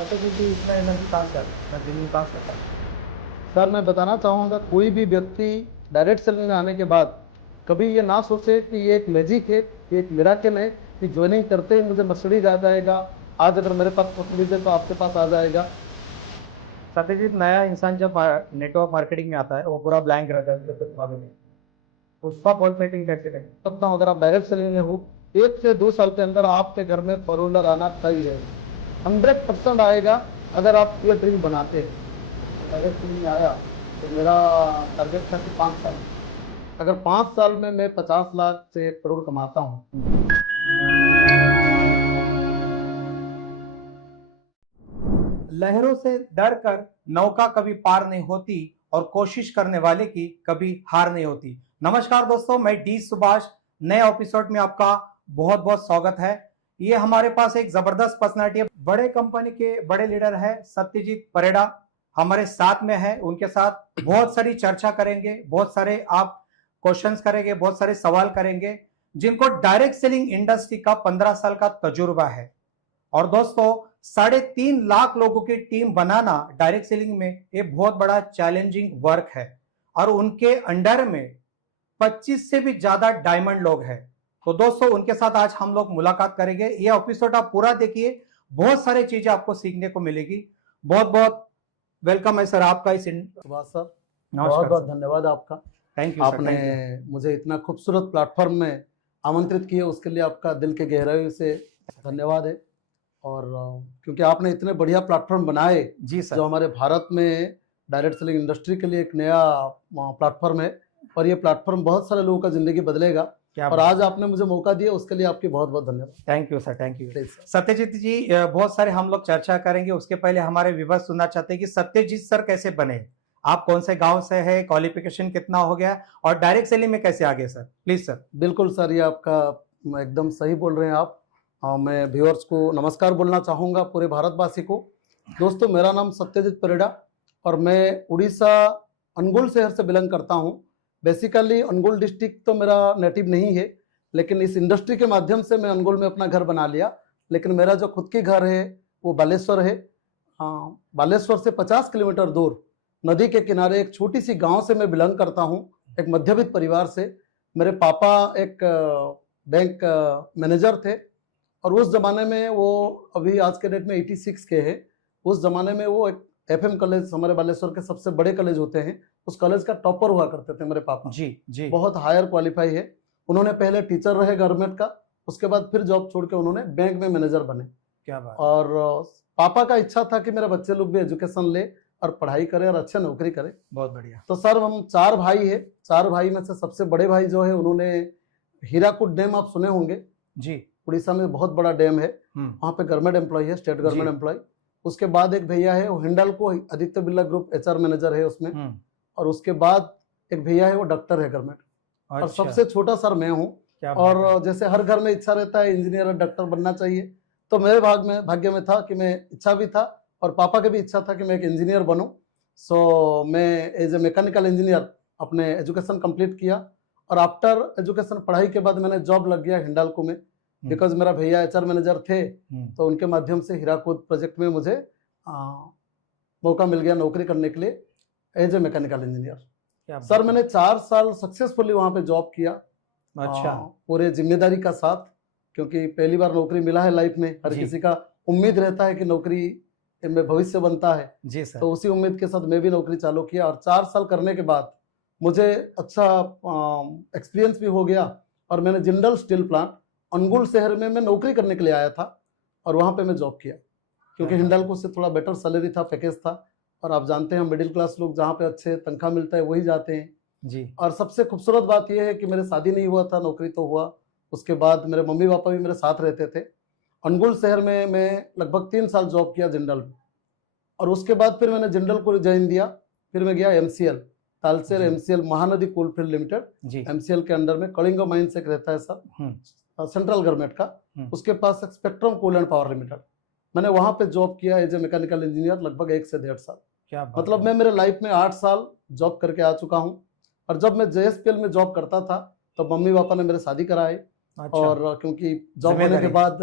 पता कि इतना एनर्जी कहाँ से आता है, मैं दिन में कहाँ से आता है। सर मैं बताना चाहूँगा, कोई भी व्यक्ति डायरेक्ट सेलिंग में आने के बाद कभी ये ना सोचे कि ये एक मैजिक है, ये एक मिराकल है कि ज्वाइनिंग करते ही मुझे मर्सिडीज आ जाएगा। आज अगर मेरे पास मर्सिडीज है तो आपके पास आ जाएगा। सत्यजीत, नया इंसान जब नेटवर्क मार्केटिंग में आता है वो पूरा ब्लैंक रहता है उसके बारे में, उसका पॉइंट मीटिंग कैसे करें। तब तक अगर आप डायरेक्ट सेलिंग में हो, 1 से 2 साल के अंदर आपके घर में फोर व्हीलर आना तय है, 100% आएगा अगर आप ये ड्रीम बनाते हैं। डायरेक्ट सेलिंग में आया तो मेरा टारगेट था कि 5 साल, अगर 5 साल में मैं 50 लाख से 1 करोड़ कमाता हूँ। लहरों से डर कर नौका कभी पार नहीं होती और कोशिश करने वाले की कभी हार नहीं होती। नमस्कार दोस्तों, मैं डी सुभाष, नए एपिसोड में आपका बहुत बहुत स्वागत है। ये हमारे पास एक जबरदस्त पर्सनालिटी है, बड़े कंपनी के बड़े लीडर है सत्यजीत परेड़ा हमारे साथ में है। उनके साथ बहुत सारी चर्चा करेंगे, बहुत सारे आप क्वेश्चंस करेंगे, बहुत सारे सवाल करेंगे, जिनको डायरेक्ट सेलिंग इंडस्ट्री का 15 साल का तजुर्बा है। और दोस्तों, 3.5 लाख लोगों की टीम बनाना डायरेक्ट सेलिंग में एक बहुत बड़ा चैलेंजिंग वर्क है और उनके अंडर में 25 से भी ज्यादा डायमंड लोग हैं। तो दोस्तों, उनके साथ आज हम लोग मुलाकात करेंगे। ये एपिसोड आप पूरा देखिए, बहुत सारी चीजें आपको सीखने को मिलेगी। बहुत बहुत वेलकम है सर आपका इस सुभाष सर, बहुत नमस्कार बहुत सर। धन्यवाद आपका। थैंक यू सर, आपने थैंक यू। मुझे इतना खूबसूरत प्लेटफॉर्म में आमंत्रित किया, उसके लिए आपका दिल के गहराई से धन्यवाद है। और क्योंकि आपने इतने बढ़िया प्लेटफॉर्म बनाए जी सर। जो हमारे भारत में डायरेक्ट सेलिंग इंडस्ट्री के लिए एक नया प्लेटफॉर्म है, और ये प्लेटफॉर्म बहुत सारे लोगों का ज़िंदगी बदलेगा। क्या और बात आज आपने मुझे मौका दिया, उसके लिए आपकी बहुत बहुत धन्यवाद। Thank you sir, thank you. Please sir. Satyajit ji, बहुत सारे हम लोग चर्चा करेंगे। उसके पहले हमारे व्यूअर्स सुनना चाहते हैं कि सत्यजीत सर कैसे बने, आप कौन से गांव से है, क्वालिफिकेशन कितना हो गया और डायरेक्ट सेलिंग में कैसे आगे सर, प्लीज सर। बिल्कुल सर, ये आपका एकदम सही बोल रहे हैं आप। मैं व्यूअर्स को नमस्कार बोलना चाहूँगा, पूरे भारतवासी को। दोस्तों, मेरा नाम सत्यजीत परेड़ा और मैं उड़ीसा अनुगुल शहर से बिलोंग करता हूँ। बेसिकली अनुगुल डिस्ट्रिक्ट तो मेरा नेटिव नहीं है, लेकिन इस इंडस्ट्री के माध्यम से मैं अनुगुल में अपना घर बना लिया। लेकिन मेरा जो खुद की घर है वो बालेश्वर है। बालेश्वर से 50 किलोमीटर दूर नदी के किनारे एक छोटी सी गांव से मैं बिलोंग करता हूं, एक मध्यवित्त परिवार से। मेरे पापा एक बैंक मैनेजर थे, और उस जमाने में वो, अभी आज के डेट में 86 के हैं, उस जमाने में वो एक एफएम कॉलेज, हमारे बालेश्वर के सबसे बड़े कॉलेज होते हैं, उस कॉलेज का टॉपर हुआ करते थे मेरे पापा। जी जी। बहुत हायर क्वालिफाई है। उन्होंने पहले टीचर रहे गवर्नमेंट का, उसके बाद फिर जॉब छोड़ के उन्होंने बैंक में मैनेजर बने। क्या बात। और पापा का इच्छा था कि मेरे बच्चे लोग भी एजुकेशन ले और पढ़ाई करें और अच्छे नौकरी करें। बहुत बढ़िया। तो सर, हम 4 भाई है। 4 भाई में से सबसे बड़े भाई जो है, उन्होंने हीराकुद डैम आप सुने होंगे जी। उड़ीसा में, बहुत बड़ा डैम है, वहाँ पे गवर्नमेंट एम्प्लॉय है, स्टेट गवर्नमेंट एम्प्लॉय। उसके बाद एक भैया है वो Hindalco Aditya Birla group HR manager है उसमें। और उसके बाद एक भैया है वो डॉक्टर है गवर्नमेंट। और सबसे छोटा सर मैं हूँ। और जैसे हर घर में इच्छा रहता है इंजीनियर और डॉक्टर बनना चाहिए, तो मेरे भाग्य में था कि मैं, इच्छा भी था और पापा की भी इच्छा था कि मैं एक इंजीनियर बनूं। सो मैं एज ए मैकेनिकल इंजीनियर अपने एजुकेशन कंप्लीट किया, और आफ्टर एजुकेशन पढ़ाई के बाद मैंने जॉब लग गया हिंडाल्को में, बिकॉज मेरा भैया एचआर मैनेजर थे। तो उनके माध्यम से हीराकुद प्रोजेक्ट में मुझे मौका मिल गया नौकरी करने के लिए as a mechanical engineer. Sir, मैंने 4 साल सक्सेसफुली वहाँ पे जॉब किया। अच्छा। पूरे जिम्मेदारी का साथ, क्योंकि पहली बार नौकरी मिला है लाइफ में। हर किसी का उम्मीद रहता है कि नौकरी में भविष्य बनता है। जी सर। तो उसी उम्मीद के साथ मैं भी नौकरी चालू किया, और 4 साल करने के बाद मुझे अच्छा एक्सपीरियंस भी हो गया। और मैंने जिंदल स्टील प्लांट अनुगुल शहर में मैं नौकरी करने के लिए आया था, और वहाँ पे मैं जॉब किया, क्योंकि हिंडाल्को से थोड़ा बेटर सैलरी था, पैकेज था। और आप जानते हैं, मिडिल क्लास लोग जहाँ पे अच्छे तनख्वाह मिलता है वही जाते हैं जी। और सबसे खूबसूरत बात यह है कि मेरे शादी नहीं हुआ था, नौकरी तो हुआ। उसके बाद मेरे मम्मी पापा भी मेरे साथ रहते थे। अनुगुल शहर में मैं लगभग 3 साल जॉब किया जिंदल में, और उसके बाद फिर मैंने जिंदल को ज्वाइन दिया। फिर मैं गया MCL, Talcher MCL Mahanadi coalfield limited. MCL के अंडर में कलिंग माइंस एक रहता है सर, सेंट्रल गवर्नमेंट का। उसके पास एक Spectrum Coal and Power Limited, मैंने वहां पे जॉब किया एज ए मैकेनिकल इंजीनियर लगभग 1 से 1.5 साल। क्या मतलब मैं मेरे लाइफ में 8 साल जॉब करके आ चुका हूँ। और जब मैं जेएसपीएल में जॉब करता था तो मम्मी पापा ने मेरे शादी कराए। अच्छा। और क्योंकि जॉब होने के बाद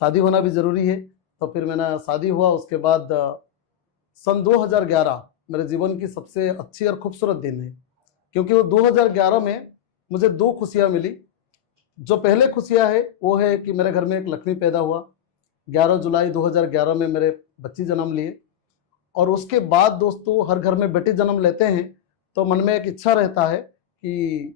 शादी होना भी जरूरी है, तो फिर मेरा शादी हुआ। उसके बाद सन 2011 मेरे जीवन की सबसे अच्छी और खूबसूरत दिन है, क्योंकि वो 2011 में मुझे दो खुशियां मिली। जो पहले खुशियां है वो है कि मेरे घर में एक लक्ष्मी पैदा हुआ। 11 जुलाई 2011 में मेरे बच्ची जन्म लिए। और उसके बाद दोस्तों, हर घर में बेटी जन्म लेते हैं तो मन में एक इच्छा रहता है कि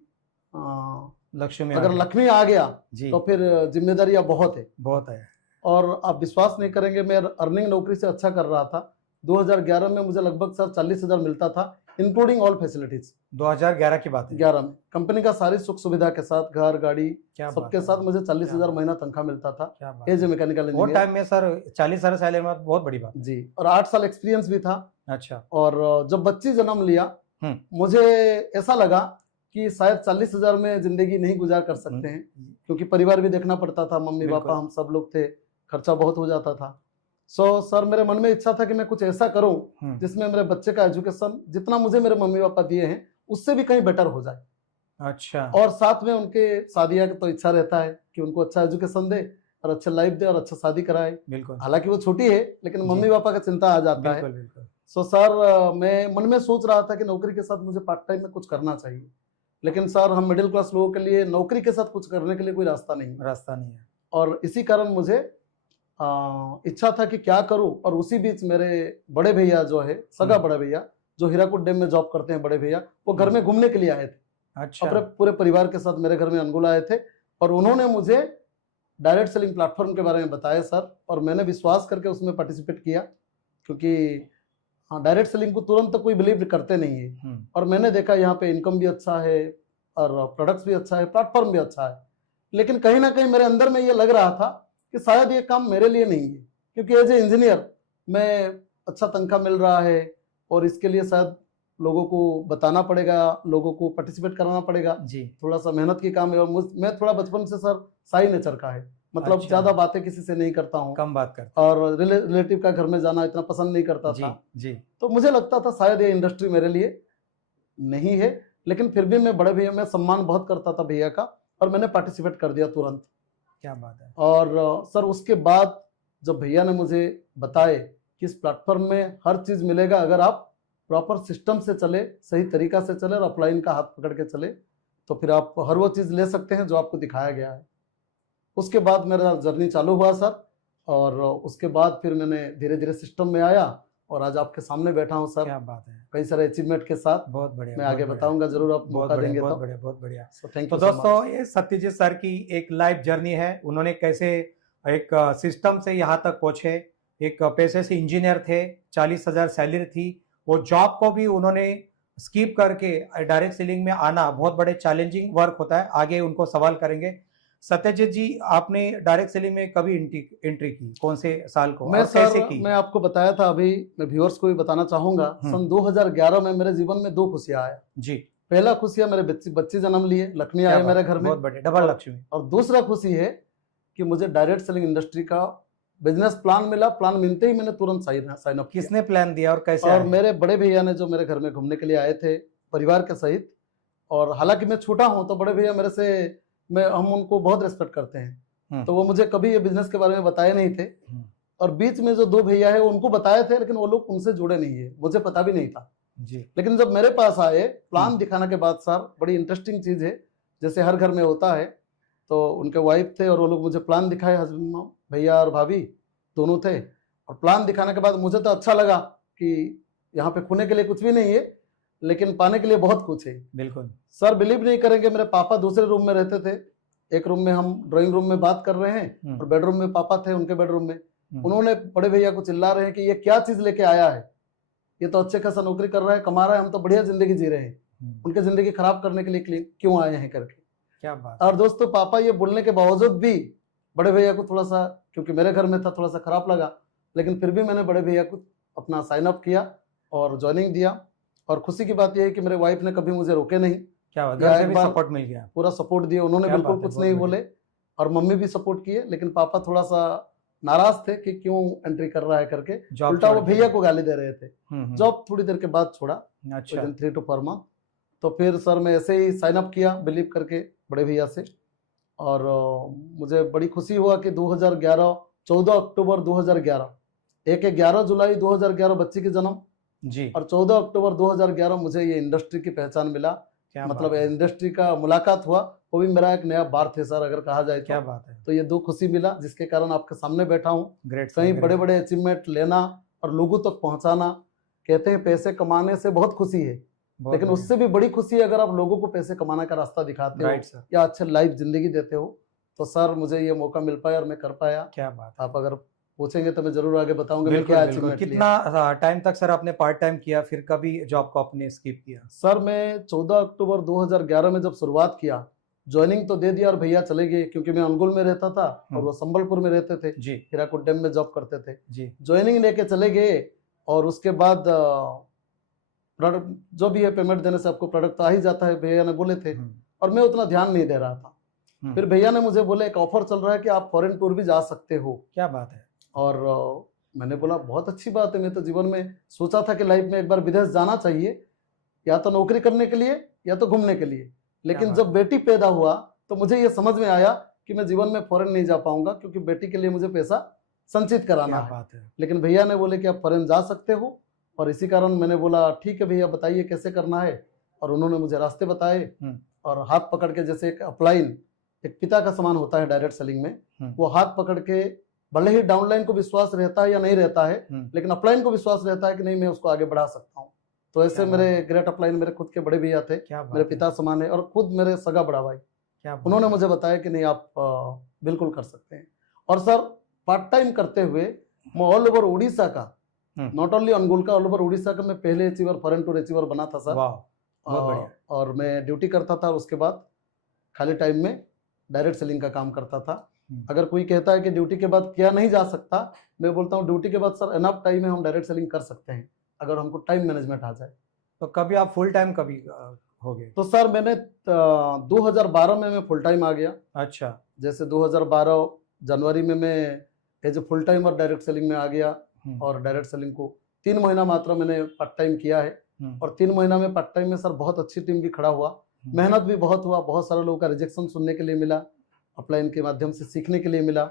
लक्ष्मी अगर लक्ष्मी आ गया जी तो फिर जिम्मेदारियां बहुत है। बहुत है। और आप विश्वास नहीं करेंगे, मैं अर्निंग नौकरी से अच्छा कर रहा था। 2011 में मुझे लगभग सर 40,000 मिलता था, इंक्लूडिंग ऑल फैसिलिटीज। 2011 की बात है। 11 में कंपनी का सारी सुख सुविधा के साथ, घर गाड़ी क्या बात सबके है। साथ मुझे 40,000 क्या महीना तनख्वाह मिलता था क्या बात एज ए है। मैकेनिकल वो इंजीनियर टाइम में सर 40 साल सैलरी में बहुत बड़ी बात है। जी। और 8 साल एक्सपीरियंस भी था। अच्छा। और जब बच्ची जन्म लिया हम्म। मुझे ऐसा लगा कि शायद 40,000 में जिंदगी नहीं गुजार कर सकते हैं, क्योंकि परिवार भी देखना पड़ता था, मम्मी बिल्कुल। पापा हम सब लोग थे, खर्चा बहुत हो जाता था। सर मेरे मन में इच्छा था कि मैं कुछ ऐसा करूं जिसमें मेरे बच्चे का एजुकेशन जितना मुझे मेरे मम्मी पापा दिए हैं उससे भी कहीं बेटर हो जाए। अच्छा। और साथ में उनके शादियां की तो इच्छा रहता है कि उनको अच्छा एजुकेशन दे और अच्छा लाइफ दे और अच्छा शादी कराए। बिल्कुल हालांकि वो छोटी है लेकिन मम्मी पापा का चिंता आ जाता है। बिल्कुल बिल्कुल। सो सर मैं मन में सोच रहा था कि नौकरी के साथ मुझे पार्ट टाइम में कुछ करना चाहिए, लेकिन सर हम मिडिल क्लास लोगों के लिए नौकरी के साथ कुछ करने के लिए कोई रास्ता नहीं है। रास्ता नहीं है। और इसी कारण मुझे इच्छा था कि क्या करूं। और उसी बीच मेरे बड़े भैया जो है, सगा बड़े भैया जो हीराकुद डैम में जॉब करते हैं, बड़े भैया वो घर में घूमने के लिए आए थे। अच्छा। अपने पूरे परिवार के साथ मेरे घर में अनगुल आए थे और उन्होंने मुझे डायरेक्ट सेलिंग प्लेटफॉर्म के बारे में बताया सर, और मैंने विश्वास करके उसमें पार्टिसिपेट किया, क्योंकि डायरेक्ट सेलिंग को तुरंत कोई बिलीव करते नहीं है। और मैंने देखा यहाँ पे इनकम भी अच्छा है और प्रोडक्ट्स भी अच्छा है, प्लेटफॉर्म भी अच्छा है। लेकिन कहीं ना कहीं मेरे अंदर में ये लग रहा था कि शायद ये काम मेरे लिए नहीं है, क्योंकि एज ए इंजीनियर मैं अच्छा तनख्वाह मिल रहा है और इसके लिए शायद लोगों को बताना पड़ेगा, लोगों को पार्टिसिपेट कराना पड़ेगा जी। थोड़ा सा मेहनत की काम है। और मैं थोड़ा बचपन से सर साई नेचर का है, मतलब अच्छा। ज्यादा बातें किसी से नहीं करता हूँ, कम बात करते और रिलेटिव का घर में जाना इतना पसंद नहीं करता जी था। जी। तो मुझे लगता था शायद ये इंडस्ट्री मेरे लिए नहीं है। लेकिन फिर भी मैं बड़े भैया में सम्मान बहुत करता था भैया का, और मैंने पार्टिसिपेट कर दिया तुरंत। क्या बात है। और सर उसके बाद जब भैया ने मुझे बताए कि इस प्लेटफॉर्म में हर चीज मिलेगा अगर आप प्रॉपर सिस्टम से चले, सही तरीका से चले और अपलाइन का हाथ पकड़ के चले, तो फिर आप हर वो चीज ले सकते हैं जो आपको दिखाया गया है। उसके बाद मेरा जर्नी चालू हुआ सर, और उसके बाद फिर मैंने धीरे धीरे सिस्टम में आया और आज आपके सामने बैठा हूँ सर। क्या बात है। कई सारे अचीवमेंट के साथ। बहुत बढ़िया। मैं आगे बताऊंगा जरूर, आप मौका देंगे बहुत तो। बढ़िया बहुत बढ़िया। थैंक तो यू दोस्तों, ये सत्यजीत सर की एक लाइफ जर्नी है। उन्होंने कैसे एक सिस्टम से यहाँ तक पहुंचे। एक पैसे से इंजीनियर थे, 40,000 सैलरी थी, वो जॉब को भी उन्होंने स्किप करके डायरेक्ट सेलिंग में आना बहुत बड़े चैलेंजिंग वर्क होता है। आगे उनको सवाल करेंगे। सत्यजीत जी, आपने डायरेक्ट सेलिंग में कभी एंट्री की, कौन से साल को मैं और कैसे की? मैं आपको बताया था अभी, मैं व्यूअर्स को भी बताना चाहूंगा। सन 2011 में मेरे जीवन में दो खुशियां आया जी। पहला खुशियां मेरे बच्ची जन्म लिए, लक्ष्मी आए मेरे घर में, बहुत बढ़िया, डबल लक्ष्मी। और दूसरा खुशी है कि मुझे डायरेक्ट सेलिंग इंडस्ट्री का बिजनेस प्लान मिला। प्लान मिलते ही मैंने तुरंत साइन अप किया। किसने प्लान दिया और कैसे? और मेरे बड़े भैया ने, जो मेरे घर में घूमने के लिए आए थे परिवार के सहित। और हालांकि मैं छोटा हूं तो बड़े भैया मेरे से, हम उनको बहुत रेस्पेक्ट करते हैं, तो वो मुझे कभी ये बिजनेस के बारे में बताए नहीं थे। और बीच में जो दो भैया है उनको बताए थे, लेकिन वो लोग उनसे जुड़े नहीं है, मुझे पता भी नहीं था जी। लेकिन जब मेरे पास आए प्लान दिखाने के बाद, सर बड़ी इंटरेस्टिंग चीज है, जैसे हर घर में होता है, तो उनके वाइफ थे और वो लोग मुझे प्लान दिखाए, हस्बैंड भैया और भाभी दोनों थे। और प्लान दिखाने के बाद मुझे तो अच्छा लगा कि यहाँ पे खोने के लिए कुछ भी नहीं है, लेकिन पाने के लिए बहुत कुछ है। बिल्कुल सर बिलीव नहीं करेंगे, मेरे पापा दूसरे रूम में रहते थे, एक रूम में हम ड्राइंग रूम में बात कर रहे हैं और बेडरूम में पापा थे, उनके बेडरूम में। उन्होंने बड़े भैया को चिल्ला रहे हैं कि ये क्या चीज लेके आया है, ये तो अच्छे खासा नौकरी कर रहा है, कमा रहा है, हम तो बढ़िया जिंदगी जी रहे हैं, उनकी जिंदगी खराब करने के लिए क्यों आए हैं करके। क्या बात। और दोस्तों, पापा ये बोलने के बावजूद भी बड़े भैया को थोड़ा सा, क्योंकि मेरे घर में था, थोड़ा सा खराब लगा, लेकिन फिर भी मैंने बड़े भैया को अपना साइन अप किया और ज्वाइनिंग दिया। और खुशी की बात यह है कि मेरे वाइफ ने कभी मुझे रोके नहीं। क्या बात, घर से भी सपोर्ट मिल गया? पूरा सपोर्ट दिया उन्होंने, बिल्कुल कुछ नहीं बोले। और मम्मी भी सपोर्ट किए, लेकिन पापा थोड़ा सा नाराज थे कि क्यों एंट्री कर रहा है करके, उल्टा वो भैया को गाली दे रहे थे। जॉब थोड़ी देर के बाद छोड़ा, 3 to 4 month। तो फिर सर मैं ऐसे ही साइन अप किया बिलीव करके बड़े भैया से। और मुझे बड़ी खुशी हुआ कि 2011 14 अक्टूबर 2011, एक है 11 जुलाई 2011 बच्चे की जन्म, जी, और 14 अक्टूबर 2011 मुझे ये इंडस्ट्री की पहचान मिला, क्या मतलब बात है, इंडस्ट्री का मुलाकात हुआ। वो भी मेरा एक नया बार थे सर, अगर कहा जाए क्या बात है, तो ये दो खुशी मिला जिसके कारण आपके सामने बैठा हूँ। ग्रेट सर, कहीं ग्रेट। बड़े बड़े अचीवमेंट लेना और लोगों तक पहुंचाना, कहते हैं पैसे कमाने से बहुत खुशी है, बहुत लेकिन बढ़िया। उससे भी बड़ी खुशी है अगर आप लोगों को पैसे कमाने का रास्ता दिखाते हो राइट सर, या अच्छे लाइफ जिंदगी देते हो। तो सर मुझे ये मौका मिल पाया और मैं कर पाया। क्या बात है। आप अगर पूछेंगे तो मैं जरूर आगे बताऊंगा मैं बिल्कुल क्या बिल्कुल। अचीवमेंट कितना टाइम तक सर आपने पार्ट टाइम किया, फिर कभी जॉब को आपने स्किप किया? सर मैं 14 अक्टूबर 2011 में जब शुरुआत किया, ज्वाइनिंग तो दे दिया और भैया चले गए, क्योंकि मैं अनुगुल में रहता था और वो संबलपुर में रहते थे, जी हीराकुड डैम में जॉब करते थे। जी, ज्वाइनिंग लेके चले गए और उसके बाद प्रोडक्ट जो भी है पेमेंट देने से आपको प्रोडक्ट तो आ ही जाता है, भैया ने बोले थे, और मैं उतना ध्यान नहीं दे रहा था। फिर भैया ने मुझे बोले एक ऑफर चल रहा है कि आप फॉरेन टूर भी जा सकते हो। क्या बात है, और मैंने बोला बहुत अच्छी बात है, मैं तो जीवन में सोचा था कि लाइफ में एक बार विदेश जाना चाहिए, या तो नौकरी करने के लिए या तो घूमने के लिए। लेकिन बात जब बेटी पैदा हुआ तो मुझे ये समझ में आया कि मैं जीवन में फॉरेन नहीं जा पाऊंगा, क्योंकि बेटी के लिए मुझे पैसा संचित कराना क्या है। बात है, लेकिन भैया ने बोले कि आप फॉरेन जा सकते हो, और इसी कारण मैंने बोला ठीक है भैया बताइए कैसे करना है, और उन्होंने मुझे रास्ते बताए। और हाथ पकड़ के, जैसे एक अपलाइन एक पिता का समान होता है डायरेक्ट सेलिंग में, वो हाथ पकड़ के, भले ही डाउनलाइन को विश्वास रहता है या नहीं रहता है, लेकिन अपलाइन को विश्वास रहता है कि नहीं मैं उसको आगे बढ़ा सकता हूँ। तो ऐसे क्या बात मेरे ग्रेट अपलाइन मेरे खुद के बड़े भैया थे, क्या बात मेरे है, पिता समान है, और खुद मेरे सगा बड़ा भाई, क्या बात उन्होंने है, मुझे बताया कि नहीं आप बिल्कुल कर सकते हैं। और सर पार्ट टाइम करते हुए मैं ऑल ओवर उड़ीसा का, नॉट ओनली अनुगुल का, ऑल ओवर उड़ीसा का मैं पहले अचीवर, फॉरेन टूर अचीवर बना था सर। वाह, बहुत बढ़िया। और मैं ड्यूटी करता था, उसके बाद खाली टाइम में डायरेक्ट सेलिंग का काम करता था। अगर कोई कहता है कि ड्यूटी के बाद किया नहीं जा सकता, मैं बोलता हूँ ड्यूटी के बाद सर इनफ टाइम है, हम डायरेक्ट सेलिंग कर सकते हैं अगर हमको टाइम मैनेजमेंट आ जाए। तो कभी आप फुल टाइम कभी हो गए? तो सर मैंने 2012 में मैं फुल टाइम आ गया। अच्छा, जैसे 2012 जनवरी में मैं एज ए फुल टाइम और डायरेक्ट सेलिंग में आ गया, और डायरेक्ट सेलिंग को 3 महीना मात्र मैंने पार्ट टाइम किया है। और 3 महीना में पार्ट टाइम में सर बहुत अच्छी टीम भी खड़ा हुआ, मेहनत भी बहुत हुआ, बहुत सारे लोगों का रिजेक्शन सुनने के लिए मिला, अपलाइन के माध्यम से सीखने के लिए मिला,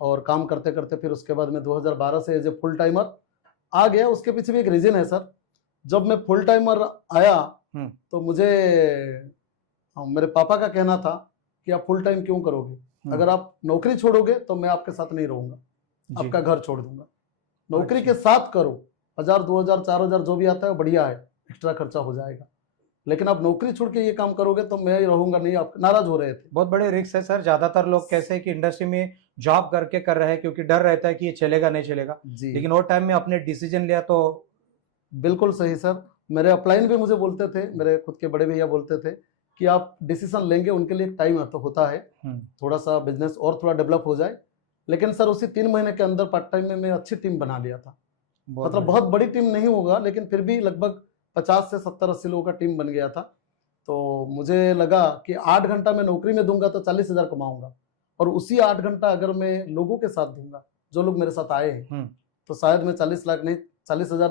और काम करते करते फिर उसके बाद मैं 2012 से एज ए फुल टाइमर आ गया। उसके पीछे भी एक रीजन है सर। जब मैं फुल टाइमर आया तो मुझे मेरे पापा का कहना था कि आप फुल टाइम क्यों करोगे, अगर आप नौकरी छोड़ोगे तो मैं आपके साथ नहीं रहूंगा, आपका घर छोड़ दूंगा। नौकरी के साथ करो, 1000 2000 4000 जो भी आता है बढ़िया है, एक्स्ट्रा खर्चा हो जाएगा, लेकिन आप नौकरी छोड़ के ये काम करोगे तो मैं ही रहूंगा नहीं। आप नाराज हो रहे थे। बहुत बड़े रिस्क है सर। ज्यादातर लोग कैसे कि इंडस्ट्री में जॉब करके कर रहे हैं क्योंकि डर रहता है कि ये चलेगा नहीं चलेगा, लेकिन वो टाइम में अपने डिसीजन लिया तो। बिल्कुल सही सर। मेरे अपलाइन भी मुझे बोलते थे, मेरे खुद के बड़े भैया बोलते थे कि आप डिसीजन लेंगे, उनके लिए टाइम तो होता है, थोड़ा सा बिजनेस और थोड़ा डेवलप हो जाए। लेकिन सर उसी 3 महीने के अंदर पार्ट टाइम में मैं अच्छी टीम बना लिया था। मतलब बहुत बड़ी टीम नहीं होगा, लेकिन फिर भी लगभग 50 से 70-80 लोगों का टीम बन गया था। तो मुझे लगा कि 8 घंटा मैं नौकरी में दूंगा तो 40,000 कमाऊंगा, और उसी 8 घंटा अगर मैं लोगों के साथ दूंगा, जो लोग मेरे साथ आए हैं, तो शायद मैं 40,000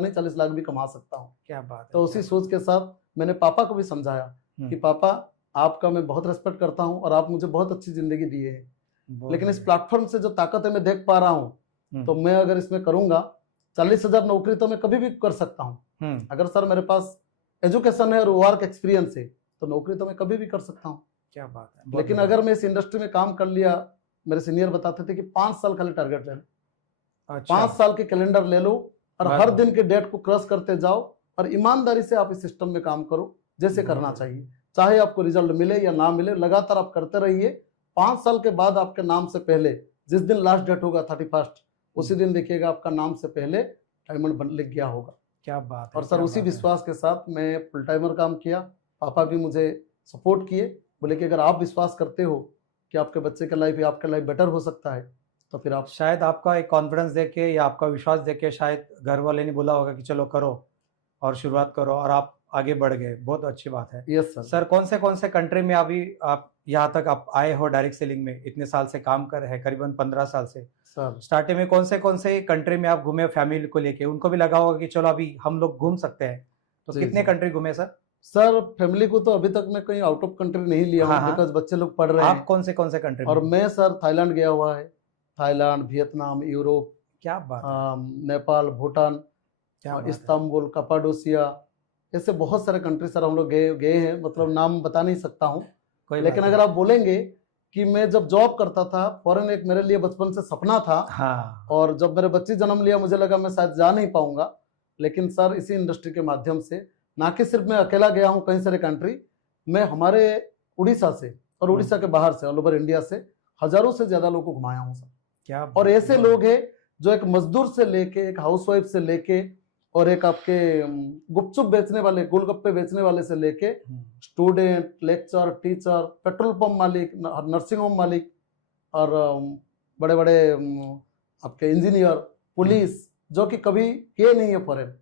नहीं 40 लाख भी कमा सकता हूँ। क्या बात है। तो उसी सोच के साथ मैंने पापा को भी समझाया कि पापा आपका मैं बहुत रेस्पेक्ट करता हूँ और आप मुझे बहुत अच्छी जिंदगी दी है, लेकिन इस प्लेटफॉर्म से जो ताकत है मैं देख पा रहा हूँ, तो मैं अगर इसमें करूंगा 40,000 नौकरी तो मैं कभी भी कर सकता हूँ। अगर सर मेरे पास एजुकेशन है और वर्क एक्सपीरियंस है तो नौकरी तो मैं कभी भी कर सकता हूँ। क्या बात है। लेकिन अगर मैं इस इंडस्ट्री में काम कर लिया, मेरे सीनियर बताते थे कि 5 साल खाली टारगेट ले लो, 5 साल के कैलेंडर ले लो और हर दिन के डेट को क्रॉस करते जाओ, और ईमानदारी से आप इस सिस्टम में काम करो जैसे करना चाहिए, चाहे आपको रिजल्ट मिले या ना मिले, लगातार आप करते रहिए। 5 साल के बाद आपके नाम से पहले जिस दिन लास्ट डेट होगा 31st, उसी दिन देखिएगा आपका नाम से पहले डायमंड लिख गया होगा। क्या बात है। और सर उसी विश्वास के साथ मैं फुल टाइमर काम किया। पापा भी मुझे सपोर्ट किए, बोले कि अगर आप विश्वास करते हो कि आपके बच्चे का लाइफ या आपका लाइफ बेटर हो सकता है तो फिर आप। शायद आपका एक कॉन्फिडेंस देख के या आपका विश्वास देख के शायद घर वाले ने बोला होगा कि चलो करो और शुरुआत करो, और आप आगे बढ़ गए। बहुत अच्छी बात है। Yes sir. सर कौन से कंट्री में अभी आप यहाँ तक आप आए हो डायरेक्ट सेलिंग में, इतने साल से काम कर रहे हैं, करीबन 15 साल से। सर स्टार्टिंग में कौन से कंट्री में आप घूमे फैमिली को लेके? उनको भी लगा होगा कि चलो अभी हम लोग घूम सकते हैं, तो कितने कंट्री घूमे सर? सर फैमिली को तो अभी तक मैं कहीं आउट ऑफ कंट्री नहीं लिया हूँ, बिकॉज बच्चे लोग पढ़ रहे हैं। आप कौन से कंट्री? और मैं सर थाईलैंड गया हुआ है, थाईलैंड, वियतनाम, यूरोप, क्या बात है, नेपाल, भूटान, क्या बात है। इस्तांबुल, कपाडोसिया, ऐसे बहुत सारे कंट्री सर हम लोग गए गए हैं, मतलब नाम बता नहीं सकता हूँ। कोई लेकिन बात अगर आप बोलेंगे कि मैं जब जॉब करता था, फॉरेन एक मेरे लिए बचपन से सपना था, नहीं। हाँ, और जब मेरे बच्ची जन्म लिया मुझे लगा मैं शायद जा नहीं पाऊंगा। लेकिन सर इसी इंडस्ट्री के माध्यम से, ना कि सिर्फ मैं अकेला गया हूँ कई सारे कंट्री, मैं हमारे उड़ीसा से और उड़ीसा के बाहर से, ऑल ओवर इंडिया से हजारों से ज्यादा लोगों को घुमाया हूँ सर। क्या और बात ऐसे है। लोग हैं जो एक मजदूर से लेके, एक हाउसवाइफ से लेके, और एक आपके गुपचुप बेचने वाले, गोलगप्पे बेचने वाले से लेके, student, lecture, teacher, petrol pump मालिक, नर्सिंग होम मालिक, और बड़े बड़े आपके इंजीनियर, पुलिस, जो कि कभी किए नहीं है फॉरेन,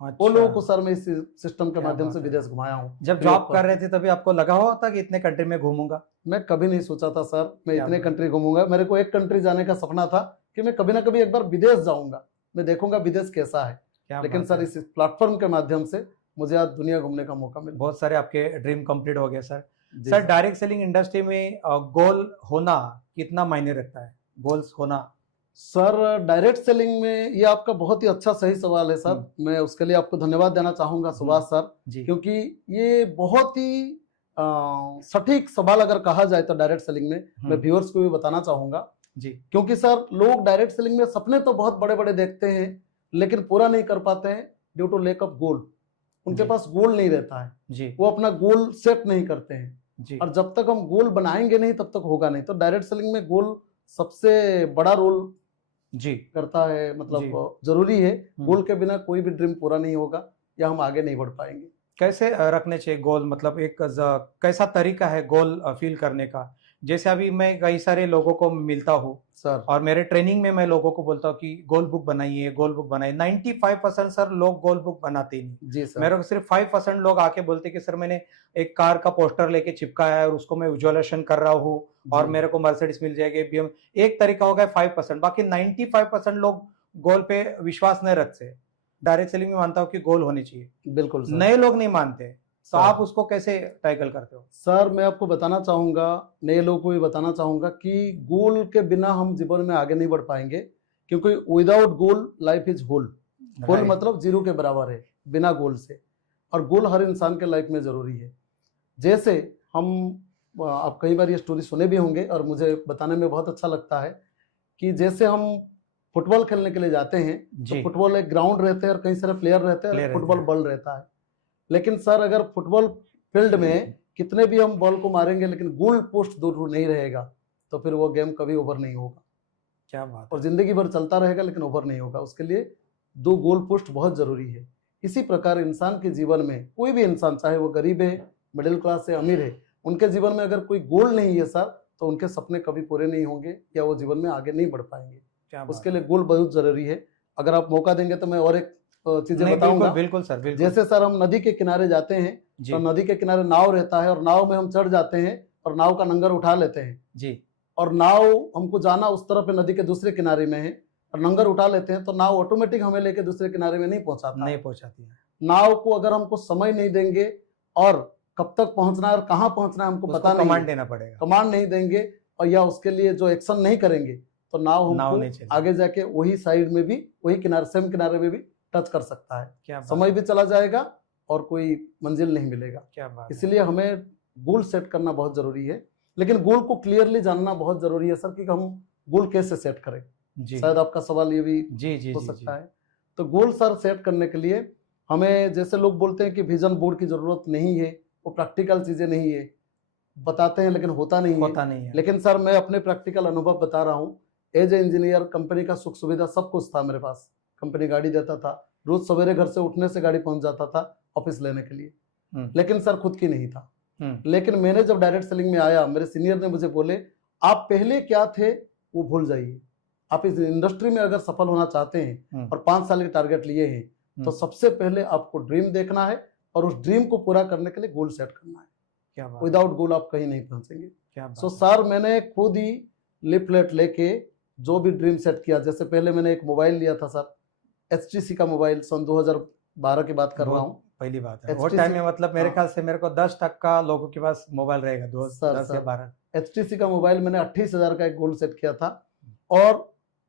वो लोगों को अच्छा, सर मैं इस सिस्टम के क्या माध्यम बात से है। विदेश घुमाया हूँ। जब जॉब कर रहे थे तभी आपको लगा हुआ था कि इतने कंट्री में घूमूंगा? मैं कभी नहीं सोचा था सर मैं क्या इतने बात। कंट्री घूमूंगा। मेरे को एक कंट्री जाने का सपना था कि मैं कभी ना कभी एक बार विदेश जाऊंगा, मैं देखूंगा विदेश कैसा है। क्या लेकिन बात सर है। इस प्लेटफॉर्म के माध्यम से मुझे आज दुनिया घूमने का मौका मिला। बहुत सारे आपके ड्रीम कंप्लीट हो गए सर। जी sir, sir. Direct selling industry में गोल होना कितना मायने रखता है? गोल्स होना। सर डायरेक्ट सेलिंग में ये आपका बहुत ही अच्छा सही सवाल है सर, मैं उसके लिए आपको धन्यवाद देना चाहूंगा सुभाष सर, जी। क्योंकि ये बहुत ही सटीक सवाल अगर कहा जाए तो डायरेक्ट सेलिंग में मैं व्यूअर्स को भी बताना चाहूंगा जी। क्योंकि सर लोग डायरेक्ट सेलिंग में सपने तो बहुत बड़े बड़े देखते हैं लेकिन पूरा नहीं कर पाते हैं due to lack of goal. उनके जी। पास गोल नहीं रहता है, जी। वो अपना गोल सेट नहीं करते हैं, जी। और जब तक हम गोल बनाएंगे नहीं तब तक होगा नहीं। तो डायरेक्ट सेलिंग में गोल सबसे बड़ा रोल जी। करता है, जी। मतलब जरूरी है। गोल के बिना कोई भी ड्रीम पूरा नहीं होगा या हम आगे नहीं बढ़ पाएंगे। कैसे रखने चाहिए गोल? मतलब एक कैसा तरीका है गोल फील करने का? जैसे अभी मैं कई सारे लोगों को मिलता हूँ सर और मेरे ट्रेनिंग में मैं लोगों को बोलता हूँ कि गोल बुक बनाइए, गोल बुक बनाइए। 95% सर लोग गोल बुक बनाते ही नहीं। जी सर। मेरे को सिर्फ 5% लोग आके बोलते कि सर मैंने एक कार का पोस्टर लेके चिपकाया है और उसको मैं विजुअलाइजेशन कर रहा हूँ और जी। मेरे को मर्सिडीज मिल जाएगी, बीएम। एक तरीका हो गया 5%, बाकी 95% लोग गोल पे विश्वास नहीं रखते। डायरेक्ट सेलिंग में मानता हूँ कि गोल होनी चाहिए, बिल्कुल सर। नए लोग नहीं मानते, तो सर। आप उसको कैसे टैकल करते हो? सर मैं आपको बताना चाहूंगा, नए लोगों को भी बताना चाहूंगा कि गोल के बिना हम जीवन में आगे नहीं बढ़ पाएंगे, क्योंकि without goal life is hole. Goal Right. मतलब जीरो के बराबर है बिना गोल से, और गोल हर इंसान के लाइफ में जरूरी है। जैसे हम, आप कई बार ये स्टोरी सुने भी होंगे और मुझे बताने में बहुत अच्छा लगता है कि जैसे हम फुटबॉल खेलने के लिए जाते हैं जी। तो फुटबॉल एक ग्राउंड रहते हैं और कई सारे प्लेयर रहते हैं Player और रहते फुटबॉल हैं। बॉल रहता है। लेकिन सर अगर फुटबॉल फील्ड में कितने भी हम बॉल को मारेंगे लेकिन गोल पोस्ट दूर नहीं रहेगा तो फिर वो गेम कभी ओवर नहीं होगा। क्या बात और है। जिंदगी भर चलता रहेगा लेकिन ओवर नहीं होगा। उसके लिए 2 गोल पोस्ट बहुत जरूरी है। इसी प्रकार इंसान के जीवन में, कोई भी इंसान चाहे वो गरीब है, मिडिल क्लास है, अमीर है, उनके जीवन में अगर कोई गोल नहीं है सर तो उनके सपने कभी पूरे नहीं होंगे या वो जीवन में आगे नहीं बढ़ पाएंगे। क्या बात उसके है। लिए गोल बहुत जरूरी है। अगर आप मौका देंगे तो मैं और एक चीजें नहीं, बताऊंगा। बिल्कुल बिल्कुल सर, बिल्कुल। जैसे सर हम नदी के किनारे जाते हैं जी। तो नदी के किनारे नाव रहता है और नाव में हम चढ़ जाते हैं और नाव का नंगर उठा लेते हैं जी। और नाव हमको जाना उस तरफ है, नदी के दूसरे किनारे में है, और नंगर उठा लेते हैं तो नाव ऑटोमेटिक हमें लेके दूसरे किनारे में नहीं पहुंचाता नहीं है। पहुंचाती है। नाव को अगर हमको समय नहीं देंगे और कब तक पहुंचना है और कहाँ पहुंचना है हमको उसको पता नहीं कमांड है, देना पड़ेगा। कमांड नहीं देंगे और या उसके लिए जो एक्शन नहीं करेंगे तो नाव नाव हमको नहीं चलेगी। आगे जाके वही साइड में भी, वही किनारे, सेम किनारे में भी टच कर सकता है। क्या बात समय है। भी चला जाएगा और कोई मंजिल नहीं मिलेगा। क्या बात है। इसलिए हमें गोल सेट करना बहुत जरूरी है, लेकिन गोल को क्लियरली जानना बहुत जरूरी है सर कि हम गोल कैसे सेट करें। जी। शायद आपका सवाल ये भी जी जी हो जी सकता जी। है। तो गोल सर सेट करने के लिए हमें, जैसे लोग बोलते हैं कि विजन बोर्ड की जरूरत नहीं है, वो प्रैक्टिकल चीजें नहीं है, बताते हैं लेकिन होता नहीं होता है। नहीं है। लेकिन सर मैं अपने प्रैक्टिकल अनुभव बता रहा हूँ। एज ए इंजीनियर कंपनी का सुख सुविधा सब कुछ था मेरे पास, कंपनी गाड़ी देता था, रोज सवेरे घर से उठने से गाड़ी पहुंच जाता था ऑफिस लेने के लिए, लेकिन सर खुद की नहीं था। लेकिन मैंने जब डायरेक्ट सेलिंग में आया, मेरे सीनियर ने मुझे बोले आप पहले क्या थे वो भूल जाइए, आप इस इंडस्ट्री में अगर सफल होना चाहते हैं और 5 साल के टारगेट लिए हैं तो सबसे पहले आपको ड्रीम देखना है और उस ड्रीम को पूरा करने के लिए गोल सेट करना है। क्या बात है। विदाउट गोल आप कहीं नहीं पहुंचेंगे। क्या बात सो है। सर मैंने खुद ही लिफलेट लेके जो भी ड्रीम सेट किया, जैसे पहले मैंने एक मोबाइल लिया था सर, HTC का मोबाइल, सन 2012 की बात कर रहा हूँ। पहली बात है, वो HTC टाइम में मतलब मेरे हाँ। ख्याल से मेरे को 10% लोगों के पास मोबाइल रहेगा, 10 सर, या 12। HTC का मोबाइल मैंने 28,000 का एक गोल सेट किया था और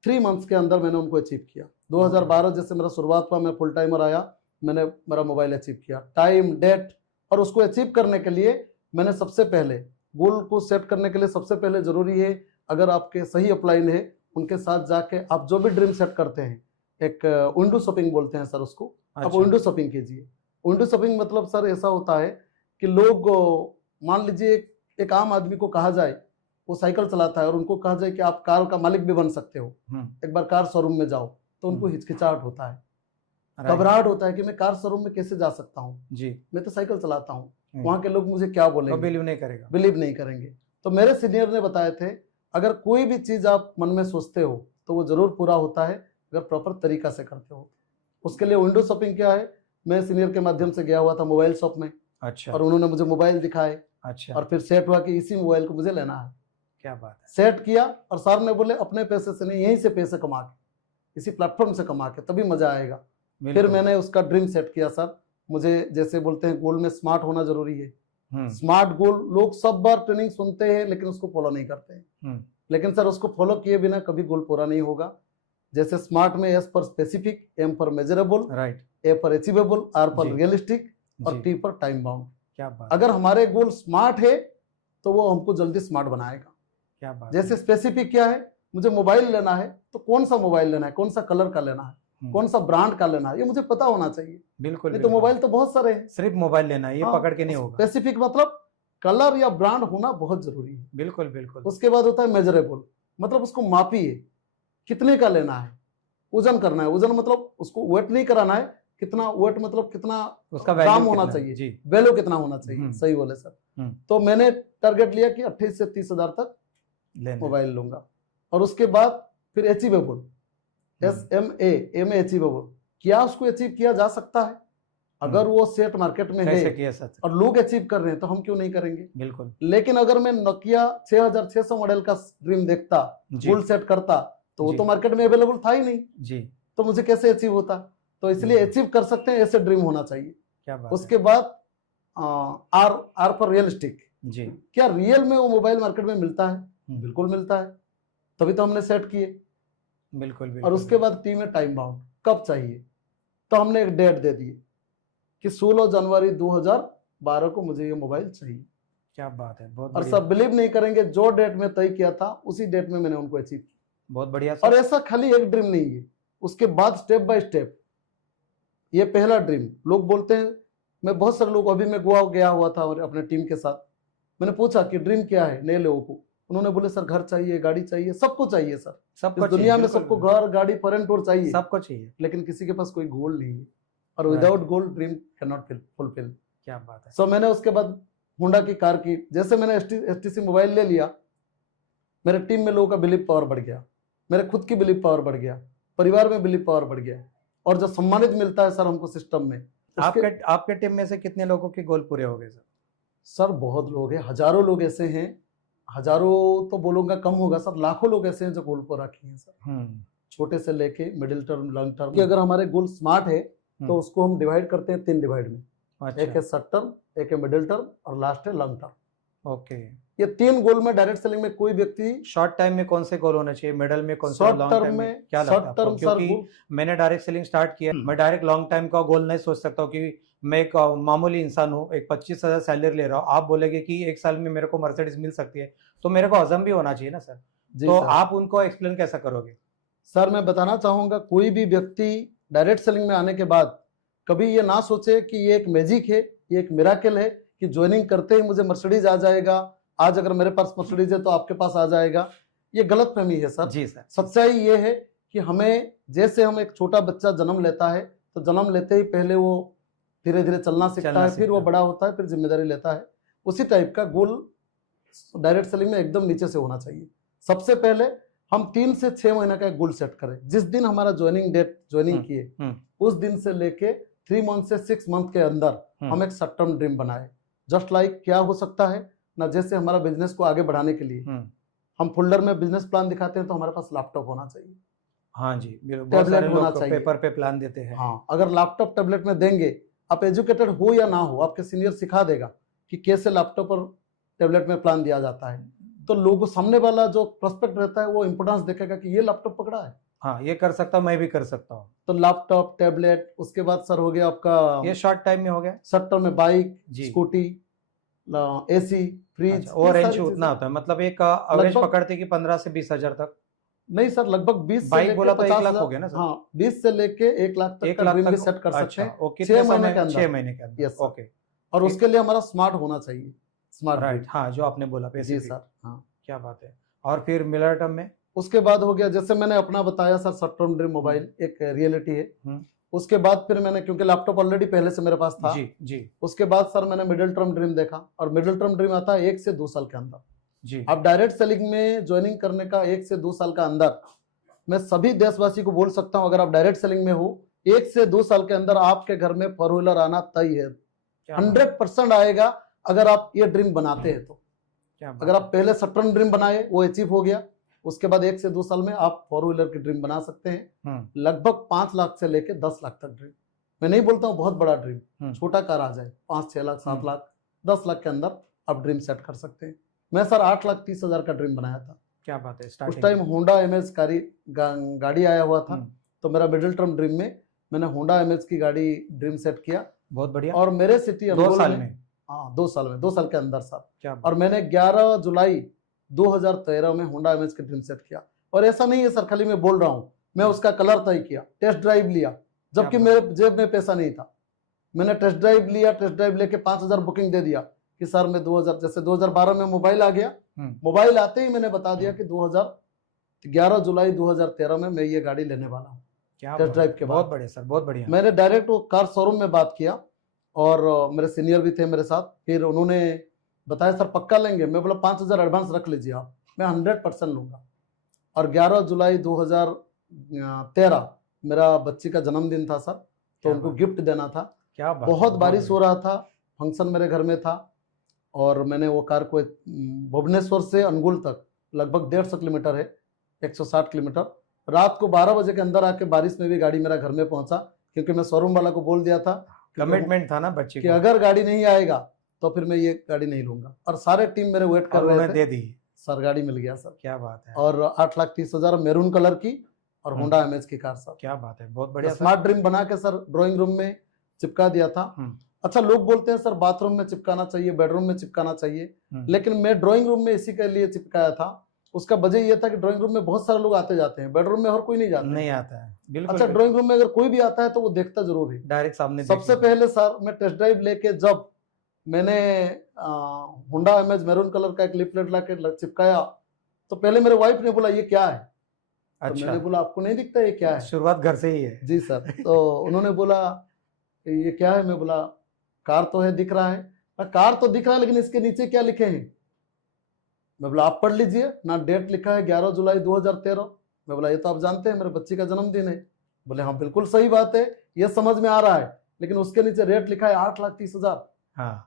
3 मंथ्स के अंदर मैंने उनको अचीव किया। 2012 जैसे मेरा शुरुआत हुआ, मैं फुल टाइमर आया, मैंने मेरा मोबाइल अचीव किया, टाइम डेट। और उसको अचीव करने के लिए मैंने सबसे पहले गोल को सेट करने के लिए सबसे पहले जरूरी है, अगर आपके सही अपलाइन है उनके साथ जाके आप जो भी ड्रीम सेट करते हैं, एक विंडो शॉपिंग बोलते हैं सर उसको, आप विंडो शॉपिंग कीजिए। विंडो शॉपिंग मतलब सर ऐसा होता है कि लोग, मान लीजिए एक आम आदमी को कहा जाए, वो साइकिल चलाता है और उनको कहा जाए कि आप कार का मालिक भी बन सकते हो, एक बार कार शोरूम में जाओ, तो उनको हिचकिचाहट होता है, घबराहट होता है कि मैं कार शोरूम में कैसे जा सकता हूँ जी, मैं तो साइकिल चलाता हूँ, वहां के लोग मुझे क्या बोलेंगे, बिलीव नहीं करेंगे। तो मेरे सीनियर ने बताए थे, अगर कोई भी चीज आप मन में सोचते हो तो वो जरूर पूरा होता है अगर प्रॉपर तरीका से करते हो। उसके लिए विंडो शॉपिंग क्या है, मैं सीनियर के माध्यम से गया हुआ था मोबाइल शॉप में, अच्छा, और उन्होंने मुझे मोबाइल दिखाए, अच्छा, और फिर सेट हुआ कि इसी मोबाइल को मुझे लेना है। क्या बात है। सेट किया और सर ने बोले अपने पैसे से नहीं, यहीं से पैसे कमा के, इसी प्लेटफॉर्म से कमा के, तभी मजा आएगा। फिर मैंने उसका ड्रीम सेट किया सर, मुझे जैसे बोलते हैं गोल में स्मार्ट होना जरूरी है। स्मार्ट गोल, लोग सब बार ट्रेनिंग सुनते हैं लेकिन उसको फॉलो नहीं करते हैं। लेकिन सर उसको फॉलो किए बिना कभी गोल पूरा नहीं होगा। जैसे स्मार्ट में एस पर स्पेसिफिक, एम पर मेजरेबल, राइट, ए पर अचीवेबल, आर पर रियलिस्टिक और टी पर टाइम बाउंड। क्या बात। अगर हमारे गोल स्मार्ट है तो वो हमको जल्दी स्मार्ट बनाएगा। क्या बात। जैसे स्पेसिफिक क्या है, मुझे मोबाइल लेना है तो कौन सा मोबाइल लेना है, कौन सा कलर का लेना है, कौन सा ब्रांड का लेना है, ये मुझे पता होना चाहिए। बिल्कुल, नहीं तो मोबाइल तो बहुत सारे हैं, सिर्फ मोबाइल लेना है, ये पकड़ के नहीं होगा। स्पेसिफिक मतलब कलर या ब्रांड होना बहुत जरूरी है। बिल्कुल बिल्कुल। उसके बाद होता है मेजरेबल, मतलब उसको मापिए, कितने का लेना है, वजन करना है। वजन मतलब उसको वेट नहीं कराना है, कितना वेट मतलब कितना उसका ग्राम होना चाहिए, वैल्यू कितना होना चाहिए। सही बोले सर। तो मैंने टारगेट लिया कि 28 से 30 हजार तक मोबाइल लूंगा। और उसके बाद फिर अचीवेबल, SMA, में अचीवेबल, क्या उसको अचीव किया जा सकता है? अगर वो सेट मार्केट में है और लोग अचीव कर रहे हैं तो हम क्यों नहीं करेंगे। बिल्कुल। लेकिन अगर मैं नोकिया 6600 मॉडल का ड्रीम देखता, गोल सेट करता, तो वो तो मार्केट में अवेलेबल था ही नहीं जी, तो मुझे कैसे अचीव होता। तो इसलिए अचीव कर सकते हैं, ऐसे ड्रीम होना चाहिए। क्या बात। उसके बाद आर पर रियलिस्टिक जी, क्या रियल में वो मोबाइल मार्केट में मिलता है? बिल्कुल मिलता है, तभी तो हमने सेट किए। बिल्कुल बिल्कुल। और उसके बाद टी में टाइम बाउंड, कब चाहिए, तो हमने एक डेट दे दी कि 16 जनवरी 2012 को मुझे ये मोबाइल चाहिए। क्या बात है, बहुत। और सब बिलीव नहीं करेंगे, जो डेट में तय किया था उसी डेट में मैंने उनको अचीव किया। बहुत बढ़िया। और ऐसा खाली एक ड्रीम नहीं है, उसके बाद स्टेप बाय स्टेप। ये पहला ड्रीम, लोग बोलते हैं, मैं बहुत सारे लोग, अभी मैं गोवा गया हुआ था अपने टीम के साथ, मैंने पूछा कि ड्रीम क्या है नए लोगों को, उन्होंने बोले सर घर चाहिए, गाड़ी चाहिए, सबको चाहिए सर, सबको दुनिया में सबको घर गाड़ी फॉरेन टूर चाहिए, सबको चाहिए, लेकिन किसी के पास कोई गोल नहीं है। और without goal dream can not fulfil. क्या बात है। सो मैंने उसके बाद होंडा की कार की, जैसे मैंने STC मोबाइल ले लिया, मेरे टीम में लोगों का बिलीव पावर बढ़ गया, मेरे खुद की बिलीव पावर बढ़ गया, परिवार में बिलीव पावर बढ़ गया। और जो सम्मानित मिलता है सर हमको सिस्टम में। आपके टीम में से कितने लोगों के गोल पूरे हो गए सर? सर बहुत लोग हैं, हजारों लोग ऐसे हैं, हजारों तो बोलूंगा कम होगा सर, लाखों लोग ऐसे हैं जो गोल पर रखे हैं सर। छोटे से लेके मिडिल टर्म, लॉन्ग टर्म। कि अगर हमारे गोल स्मार्ट है तो उसको हम डिवाइड करते हैं 3 डिवाइड में। अच्छा। एक है शॉर्ट टर्म, एक है मिडिल टर्म और लास्ट है लॉन्ग टर्म। ओके। ये 3 गोल में डायरेक्ट सेलिंग में कोई व्यक्ति, शॉर्ट टाइम में कौन से गोल होने चाहिए, मिडिल में कौन से, लॉन्ग टाइम में क्या लगता है? क्योंकि मैंने डायरेक्ट सेलिंग स्टार्ट किया, मैं डायरेक्ट लॉन्ग टाइम का गोल नहीं सोच सकता हूँ कि मैं एक मामूली इंसान हूँ, एक 25,000 सैलरी ले रहा हूँ, आप बोलेंगे कि 1 साल में मेरे को मर्सिडीज मिल सकती है, तो मेरे को हजम भी होना चाहिए ना सर। तो आप उनको एक्सप्लेन कैसा करोगे? सर मैं बताना चाहूंगा, कोई भी व्यक्ति डायरेक्ट सेलिंग में आने के बाद कभी ये ना सोचे कि ये एक मैजिक है, ये एक मिराकल है कि ज्वाइनिंग करते ही मुझे मर्सिडीज आ जाएगा, आज अगर मेरे पास मर्सिडीज है तो आपके पास आ जाएगा। ये गलत फहमी है सर। जी सर। सच्चाई ये है कि हमें, जैसे हम एक छोटा बच्चा जन्म लेता है तो जन्म लेते ही पहले वो धीरे धीरे चलना सीखता है, फिर वो बड़ा होता है, फिर जिम्मेदारी लेता है। उसी टाइप का गोल डायरेक्ट सेलिंग में एकदम नीचे से होना चाहिए। सबसे पहले हम 3 से 6 महीने का एक गोल सेट करें। जिस दिन हमारा ज्वाइनिंग किए उस दिन से लेके 3 मंथ से 6 मंथ के अंदर हम एक शॉर्ट टर्म ड्रीम बनाए। जस्ट लाइक क्या हो सकता है ना, जैसे हमारा बिजनेस को आगे बढ़ाने के लिए हम फोल्डर में बिजनेस प्लान दिखाते हैं तो हमारे पास लैपटॉप होना चाहिए। हाँ जी, टैबलेट होना चाहिए, पेपर पे प्लान देते हैं। हाँ, अगर लैपटॉप टैबलेट में देंगे, आप एजुकेटेड हो या ना हो, आपके सीनियर सिखा देगा कि कैसे लैपटॉप और टैबलेट में प्लान दिया जाता है। तो लोगों सामने वाला जो प्रोस्पेक्ट रहता है वो इम्पोर्टेंस देखेगा कि ये लैपटॉप पकड़ा है, हाँ ये कर सकता हूँ, मैं भी कर सकता हूँ। तो लैपटॉप, टैबलेट, उसके बाद सर हो गया आपका ये शॉर्ट टाइम में हो गया शॉर्ट टर्म में बाइक, जी। स्कूटी, एसी, फ्रिज, अच्छा, और ये रेंज सारी उतना चीजें। होता है, मतलब एक एवरेज लगभग- पकड़ते कि 15 से 20 हजार तक। नहीं सर, लगभग 20 से बाइक लेके बोला तो 1 50 लाख हजार, हो गया ना सर? हाँ 20 से लेके 1 लाख तक 1 का लाख ड्रीम भी तक? सेट कर सकते अच्छा, हैं वो कितने 6 महीने समय? के अंदर। 6 महीने के अंदर, यस सर। ओके। और उसके लिए हमारा स्मार्ट होना चाहिए, स्मार्ट राइट, ड्रीम। हाँ जो आपने बोला जी पैसे सर, हाँ। क्या बात है। और फिर मिलर टर्म में? उसके बाद हो गया, जैसे मैंने अपना बताया sir, short term dream mobile एक रियलिटी है। हम्म। उसके बाद फिर मैंने, क्योंकि लैपटॉप ऑलरेडी पहले से मेरे पास था, जी जी उसके बाद सर मैंने मिडिल टर्म ड्रीम देखा, और मिडिल टर्म ड्रीम आता है 1 से 2 साल के अंदर। जी। आप डायरेक्ट सेलिंग में ज्वाइनिंग करने का 1 से 2 साल का अंदर, मैं सभी देशवासी को बोल सकता हूं, अगर आप डायरेक्ट सेलिंग में हो 1 से 2 साल के अंदर आपके घर में 4 व्हीलर आना तय है, क्या बात- 100% आएगा अगर आप ये ड्रीम बनाते हैं तो। क्या बात अगर आप है। पहले शॉर्ट टर्म ड्रीम बनाए, वो अचीव हो गया, उसके बाद 1 से 2 साल में आप 4 व्हीलर की ड्रीम बना सकते हैं। लगभग 5 लाख से लेके 10 लाख तक ड्रीम। मैं नहीं बोलता हूँ बहुत बड़ा ड्रीम, छोटा कार आ जाए 5-6 लाख, 7 लाख, 10 लाख के अंदर आप ड्रीम सेट कर सकते हैं। मैं सर 8,30,000 का ड्रीम बनाया था। क्या बात है। उस स्टार्टिंग टाइम होंडा एमएज गाड़ी आया हुआ था, तो मेरा मिडिल टर्म ड्रीम में मैंने होंडा एमएज की गाड़ी ड्रीम सेट किया। बहुत बढ़िया। और मेरे सिटी 2 अंगोला साल में? हाँ 2 साल में, 2 साल के अंदर सर। क्या बात और मैंने 11 जुलाई 2013 में होंडा एमएज की ड्रीम सेट किया। और ऐसा नहीं है सर खाली मैं बोल रहा हूँ, मैं उसका कलर तय किया, टेस्ट ड्राइव लिया, जबकि क्या मेरे जेब में पैसा नहीं था। मैंने टेस्ट ड्राइव लिया, टेस्ट ड्राइव लेके 5,000 बुकिंग दे दिया कि सर मैं 2000, जैसे 2012 में मोबाइल आ गया, मोबाइल आते ही मैंने बता दिया कि 11 जुलाई 2013 में मैं ये गाड़ी लेने वाला हूँ। क्या टेस्ट ड्राइव के बहुत बाद बढ़िया सर, बहुत बढ़िया। मैंने डायरेक्ट वो कार शोरूम में बात किया, और मेरे सीनियर भी थे मेरे साथ, फिर उन्होंने बताया सर पक्का लेंगे। मैं बोला 5,000 एडवांस रख लीजिए आप, मैं 100% लूंगा। और 11 जुलाई 2013 मेरा बच्ची का जन्मदिन था सर, तो उनको गिफ्ट देना था। क्या बात, बहुत बारिश हो रहा था, फंक्शन मेरे घर में था, और मैंने वो कार को भुवनेश्वर से अनुगुल तक लगभग 150 किलोमीटर है, 160 किलोमीटर, रात को 12 बजे के अंदर आके बारिश में भी गाड़ी मेरा घर में पहुंचा, क्योंकि मैं शोरूम वाला को बोल दिया था, कमिटमेंट था ना बच्चे कि को, अगर गाड़ी नहीं आएगा तो फिर मैं ये गाड़ी नहीं लूंगा। और सारे टीम मेरे वेट कर रहे थे, दे दी सर गाड़ी मिल गया सर। क्या बात है। और 8,30,000 मैरून कलर की और होंडा एमएज की कार सर। क्या बात है, बहुत बढ़िया। स्मार्ट ड्रीम बना के सर ड्राइंग रूम में चिपका दिया था। अच्छा, लोग बोलते हैं सर बाथरूम में चिपकाना चाहिए, बेडरूम में चिपकाना चाहिए, लेकिन मैं ड्राइंग रूम में इसी के लिए चिपकाया था। उसका वजह यह था कि ड्राइंग रूम में बहुत सारे लोग आते जाते हैं, बेडरूम में हर कोई नहीं जाता, नहीं आता है बिल्कुल। अच्छा, ड्राइंग रूम में अगर कोई भी आता है तो वो देखता जरूर है, डायरेक्ट सामने। सबसे पहले सर मैं टेस्ट ड्राइव लेके जब मैंने होंडा एमएज मैरून कलर का एक लिफलेट लाके चिपकाया, तो पहले मेरे वाइफ ने बोला ये क्या है। अच्छा। तो मैंने बोला आपको नहीं दिखता ये क्या है? शुरुआत घर से ही है। जी सर। तो उन्होंने बोला ये क्या है? मैं बोला कार तो है, दिख रहा है। कार तो दिख रहा है, लेकिन इसके नीचे क्या लिखे हैं? मैं बोला आप पढ़ लीजिए ना, डेट लिखा है 11 जुलाई 2013। मैं बोला ये तो आप जानते हैं मेरे बच्ची का जन्मदिन है। बोले हाँ बिल्कुल सही बात है, ये समझ में आ रहा है, लेकिन उसके नीचे रेट लिखा है 8,30,000। हाँ।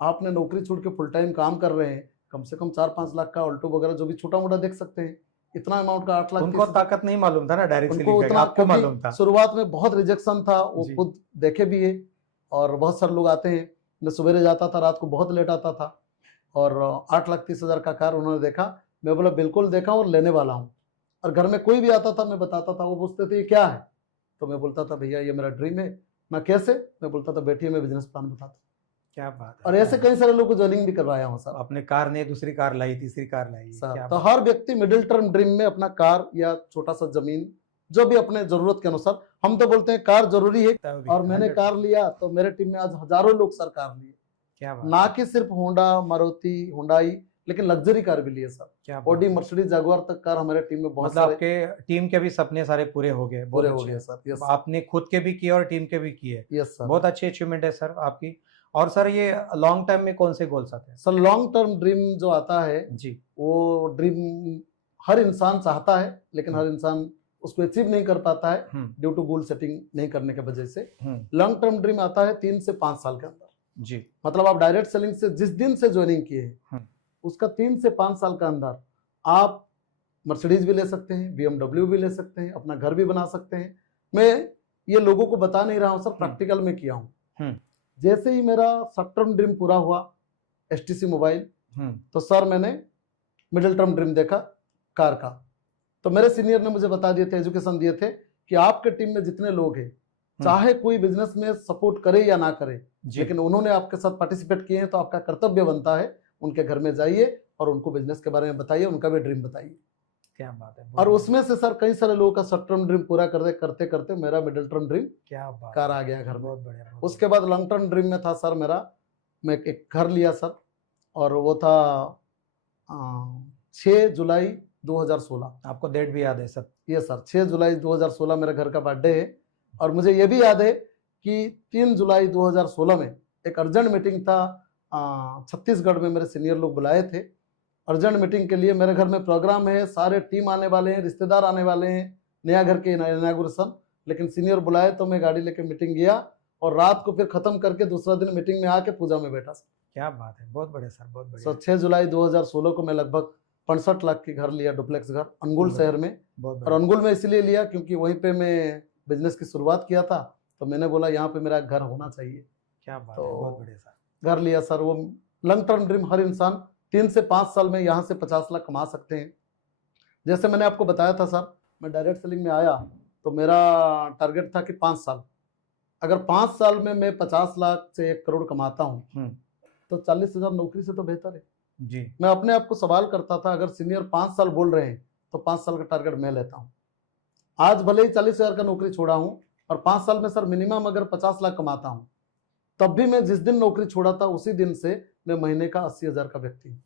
आपने नौकरी छोड़ के फुल टाइम काम कर रहे हैं, कम से कम 4-5 लाख का ऑल्टो वगैरह जो भी छोटा मोटा देख सकते हैं, इतना अमाउंट का 8,30,000। उनको ताकत नहीं मालूम था ना, डायरेक्ट उनको उतना, आपको मालूम था। शुरुआत में बहुत रिजेक्शन था, वो खुद देखे भी है, और बहुत सारे लोग आते हैं। मैं सवेरे जाता था, रात को बहुत लेट आता था, और 8,30,000 का कार उन्होंने देखा। मैं बोला बिल्कुल देखा और लेने वाला हूँ। और घर में कोई भी आता था मैं बताता था, वो पूछते थे ये क्या है, तो मैं बोलता था भैया ये मेरा ड्रीम है ना। कैसे? मैं बोलता था बैठिए मैं बिजनेस प्लान बताता। क्या बात है। और ऐसे कई सारे लोगों को ज्वाइनिंग भी करवाया हूँ सर। अपने कार ने दूसरी कार लाई, तीसरी कार लाई सर। तो हर व्यक्ति मिडिल टर्म ड्रीम में अपना कार या छोटा सा जमीन, जो भी अपने जरूरत के अनुसार, हम तो बोलते हैं कार जरूरी है, और मैंने कार लिया तो मेरे टीम में आज हजारों लोग सर कार लिए। क्या बात, ना कि सिर्फ होंडा, मारुति, हुंडई, लेकिन लग्जरी कार भी लिए सर। क्या ऑडी, मर्सिडीज, जागुआर तक कार हमारे टीम में बहुत मतलब आपके टीम के भी सपने सारे पूरे हो गए। पूरे हो गए सर। यस, आपने खुद के भी किए और टीम के भी किए। यस सर, बहुत अच्छी अचीवमेंट है सर आपकी। और सर ये लॉन्ग टर्म में कौन से गोल्स आते हैं? सर लॉन्ग टर्म ड्रीम जो आता है जी, वो ड्रीम हर इंसान चाहता है, लेकिन हर इंसान उसको अचीव नहीं कर पाता है ड्यू टू गोल सेटिंग नहीं करने की वजह से। लॉन्ग टर्म ड्रीम आता है 3 से 5 साल के अंदर। जी, मतलब आप डायरेक्ट सेलिंग से जिस दिन से ज्वाइनिंग किए हैं उसका 3 से 5 साल के अंदर आप मर्सिडीज भी ले सकते हैं, BMW भी ले सकते हैं, अपना घर भी बना सकते हैं। मैं ये लोगों को बता नहीं रहा हूँ सर, प्रैक्टिकल में किया हूँ। जैसे ही मेरा शॉर्ट टर्म ड्रीम पूरा हुआ STC मोबाइल, तो सर मैंने मिडिल टर्म ड्रीम देखा कार का। तो मेरे सीनियर ने मुझे बता दिए थे, एजुकेशन दिए थे कि आपके टीम में जितने लोग हैं, चाहे कोई बिजनेस में सपोर्ट करे या ना करे, लेकिन उन्होंने आपके साथ पार्टिसिपेट किए हैं, तो आपका कर्तव्य बनता है उनके घर में जाइए और उनको बिजनेस के बारे में बताइए, उनका भी ड्रीम बताइए। क्या बात है। और उसमें से सर कई सारे लोगों का शॉर्ट टर्म ड्रीम पूरा करते करते मेरा मिडिल टर्म ड्रीम क्या बात कार आ गया घर में। बहुत बढ़िया। उसके बाद लॉन्ग टर्म ड्रीम में था सर मेरा, मैं एक घर लिया सर, और वो था 6 जुलाई 2016। आपको डेट भी याद है सब? ये सर 6 जुलाई 2016 मेरे घर का बर्थडे है। और मुझे ये भी याद है कि 3 जुलाई 2016 में एक अर्जेंट मीटिंग था, छत्तीसगढ़ में मेरे सीनियर लोग बुलाए थे अर्जेंट मीटिंग के लिए। मेरे घर में प्रोग्राम है, सारे टीम आने वाले हैं, रिश्तेदार आने वाले हैं, नया घर के इनॉग्रेशन, लेकिन सीनियर बुलाए तो मैं गाड़ी लेके मीटिंग गया और रात को फिर खत्म करके दूसरा दिन मीटिंग में आके पूजा में बैठा। क्या बात है, बहुत बढ़िया सर, बहुत बढ़िया। सर 6 जुलाई 2016 को मैं लगभग 65 लाख की घर लिया, डुप्लेक्स घर, अनगुल शहर में। और अनगुल में इसलिए लिया क्योंकि वहीं पे मैं बिजनेस की शुरुआत किया था, तो मैंने बोला यहाँ पे मेरा घर होना चाहिए। क्या बात तो है, बहुत बढ़िया सर। घर लिया सर। वो लॉन्ग टर्म ड्रीम, हर इंसान 3 से 5 साल में यहाँ से 50 लाख कमा सकते हैं। जैसे मैंने आपको बताया था सर, मैं डायरेक्ट सेलिंग में आया तो मेरा टारगेट था कि 5 साल, अगर 5 साल में मैं 50 लाख से 1 करोड़ कमाता हूँ तो 40,000 नौकरी से तो बेहतर है जी। मैं अपने आप को सवाल करता था, अगर सीनियर 5 साल बोल रहे हैं तो 5 साल का टारगेट मैं लेता हूँ। आज भले ही 40,000 का नौकरी छोड़ा हूँ और 5 साल में सर मिनिमम अगर 50 लाख कमाता हूँ, तब भी मैं जिस दिन नौकरी छोड़ा था उसी दिन से मैं महीने का 80,000 का व्यक्ति हूँ।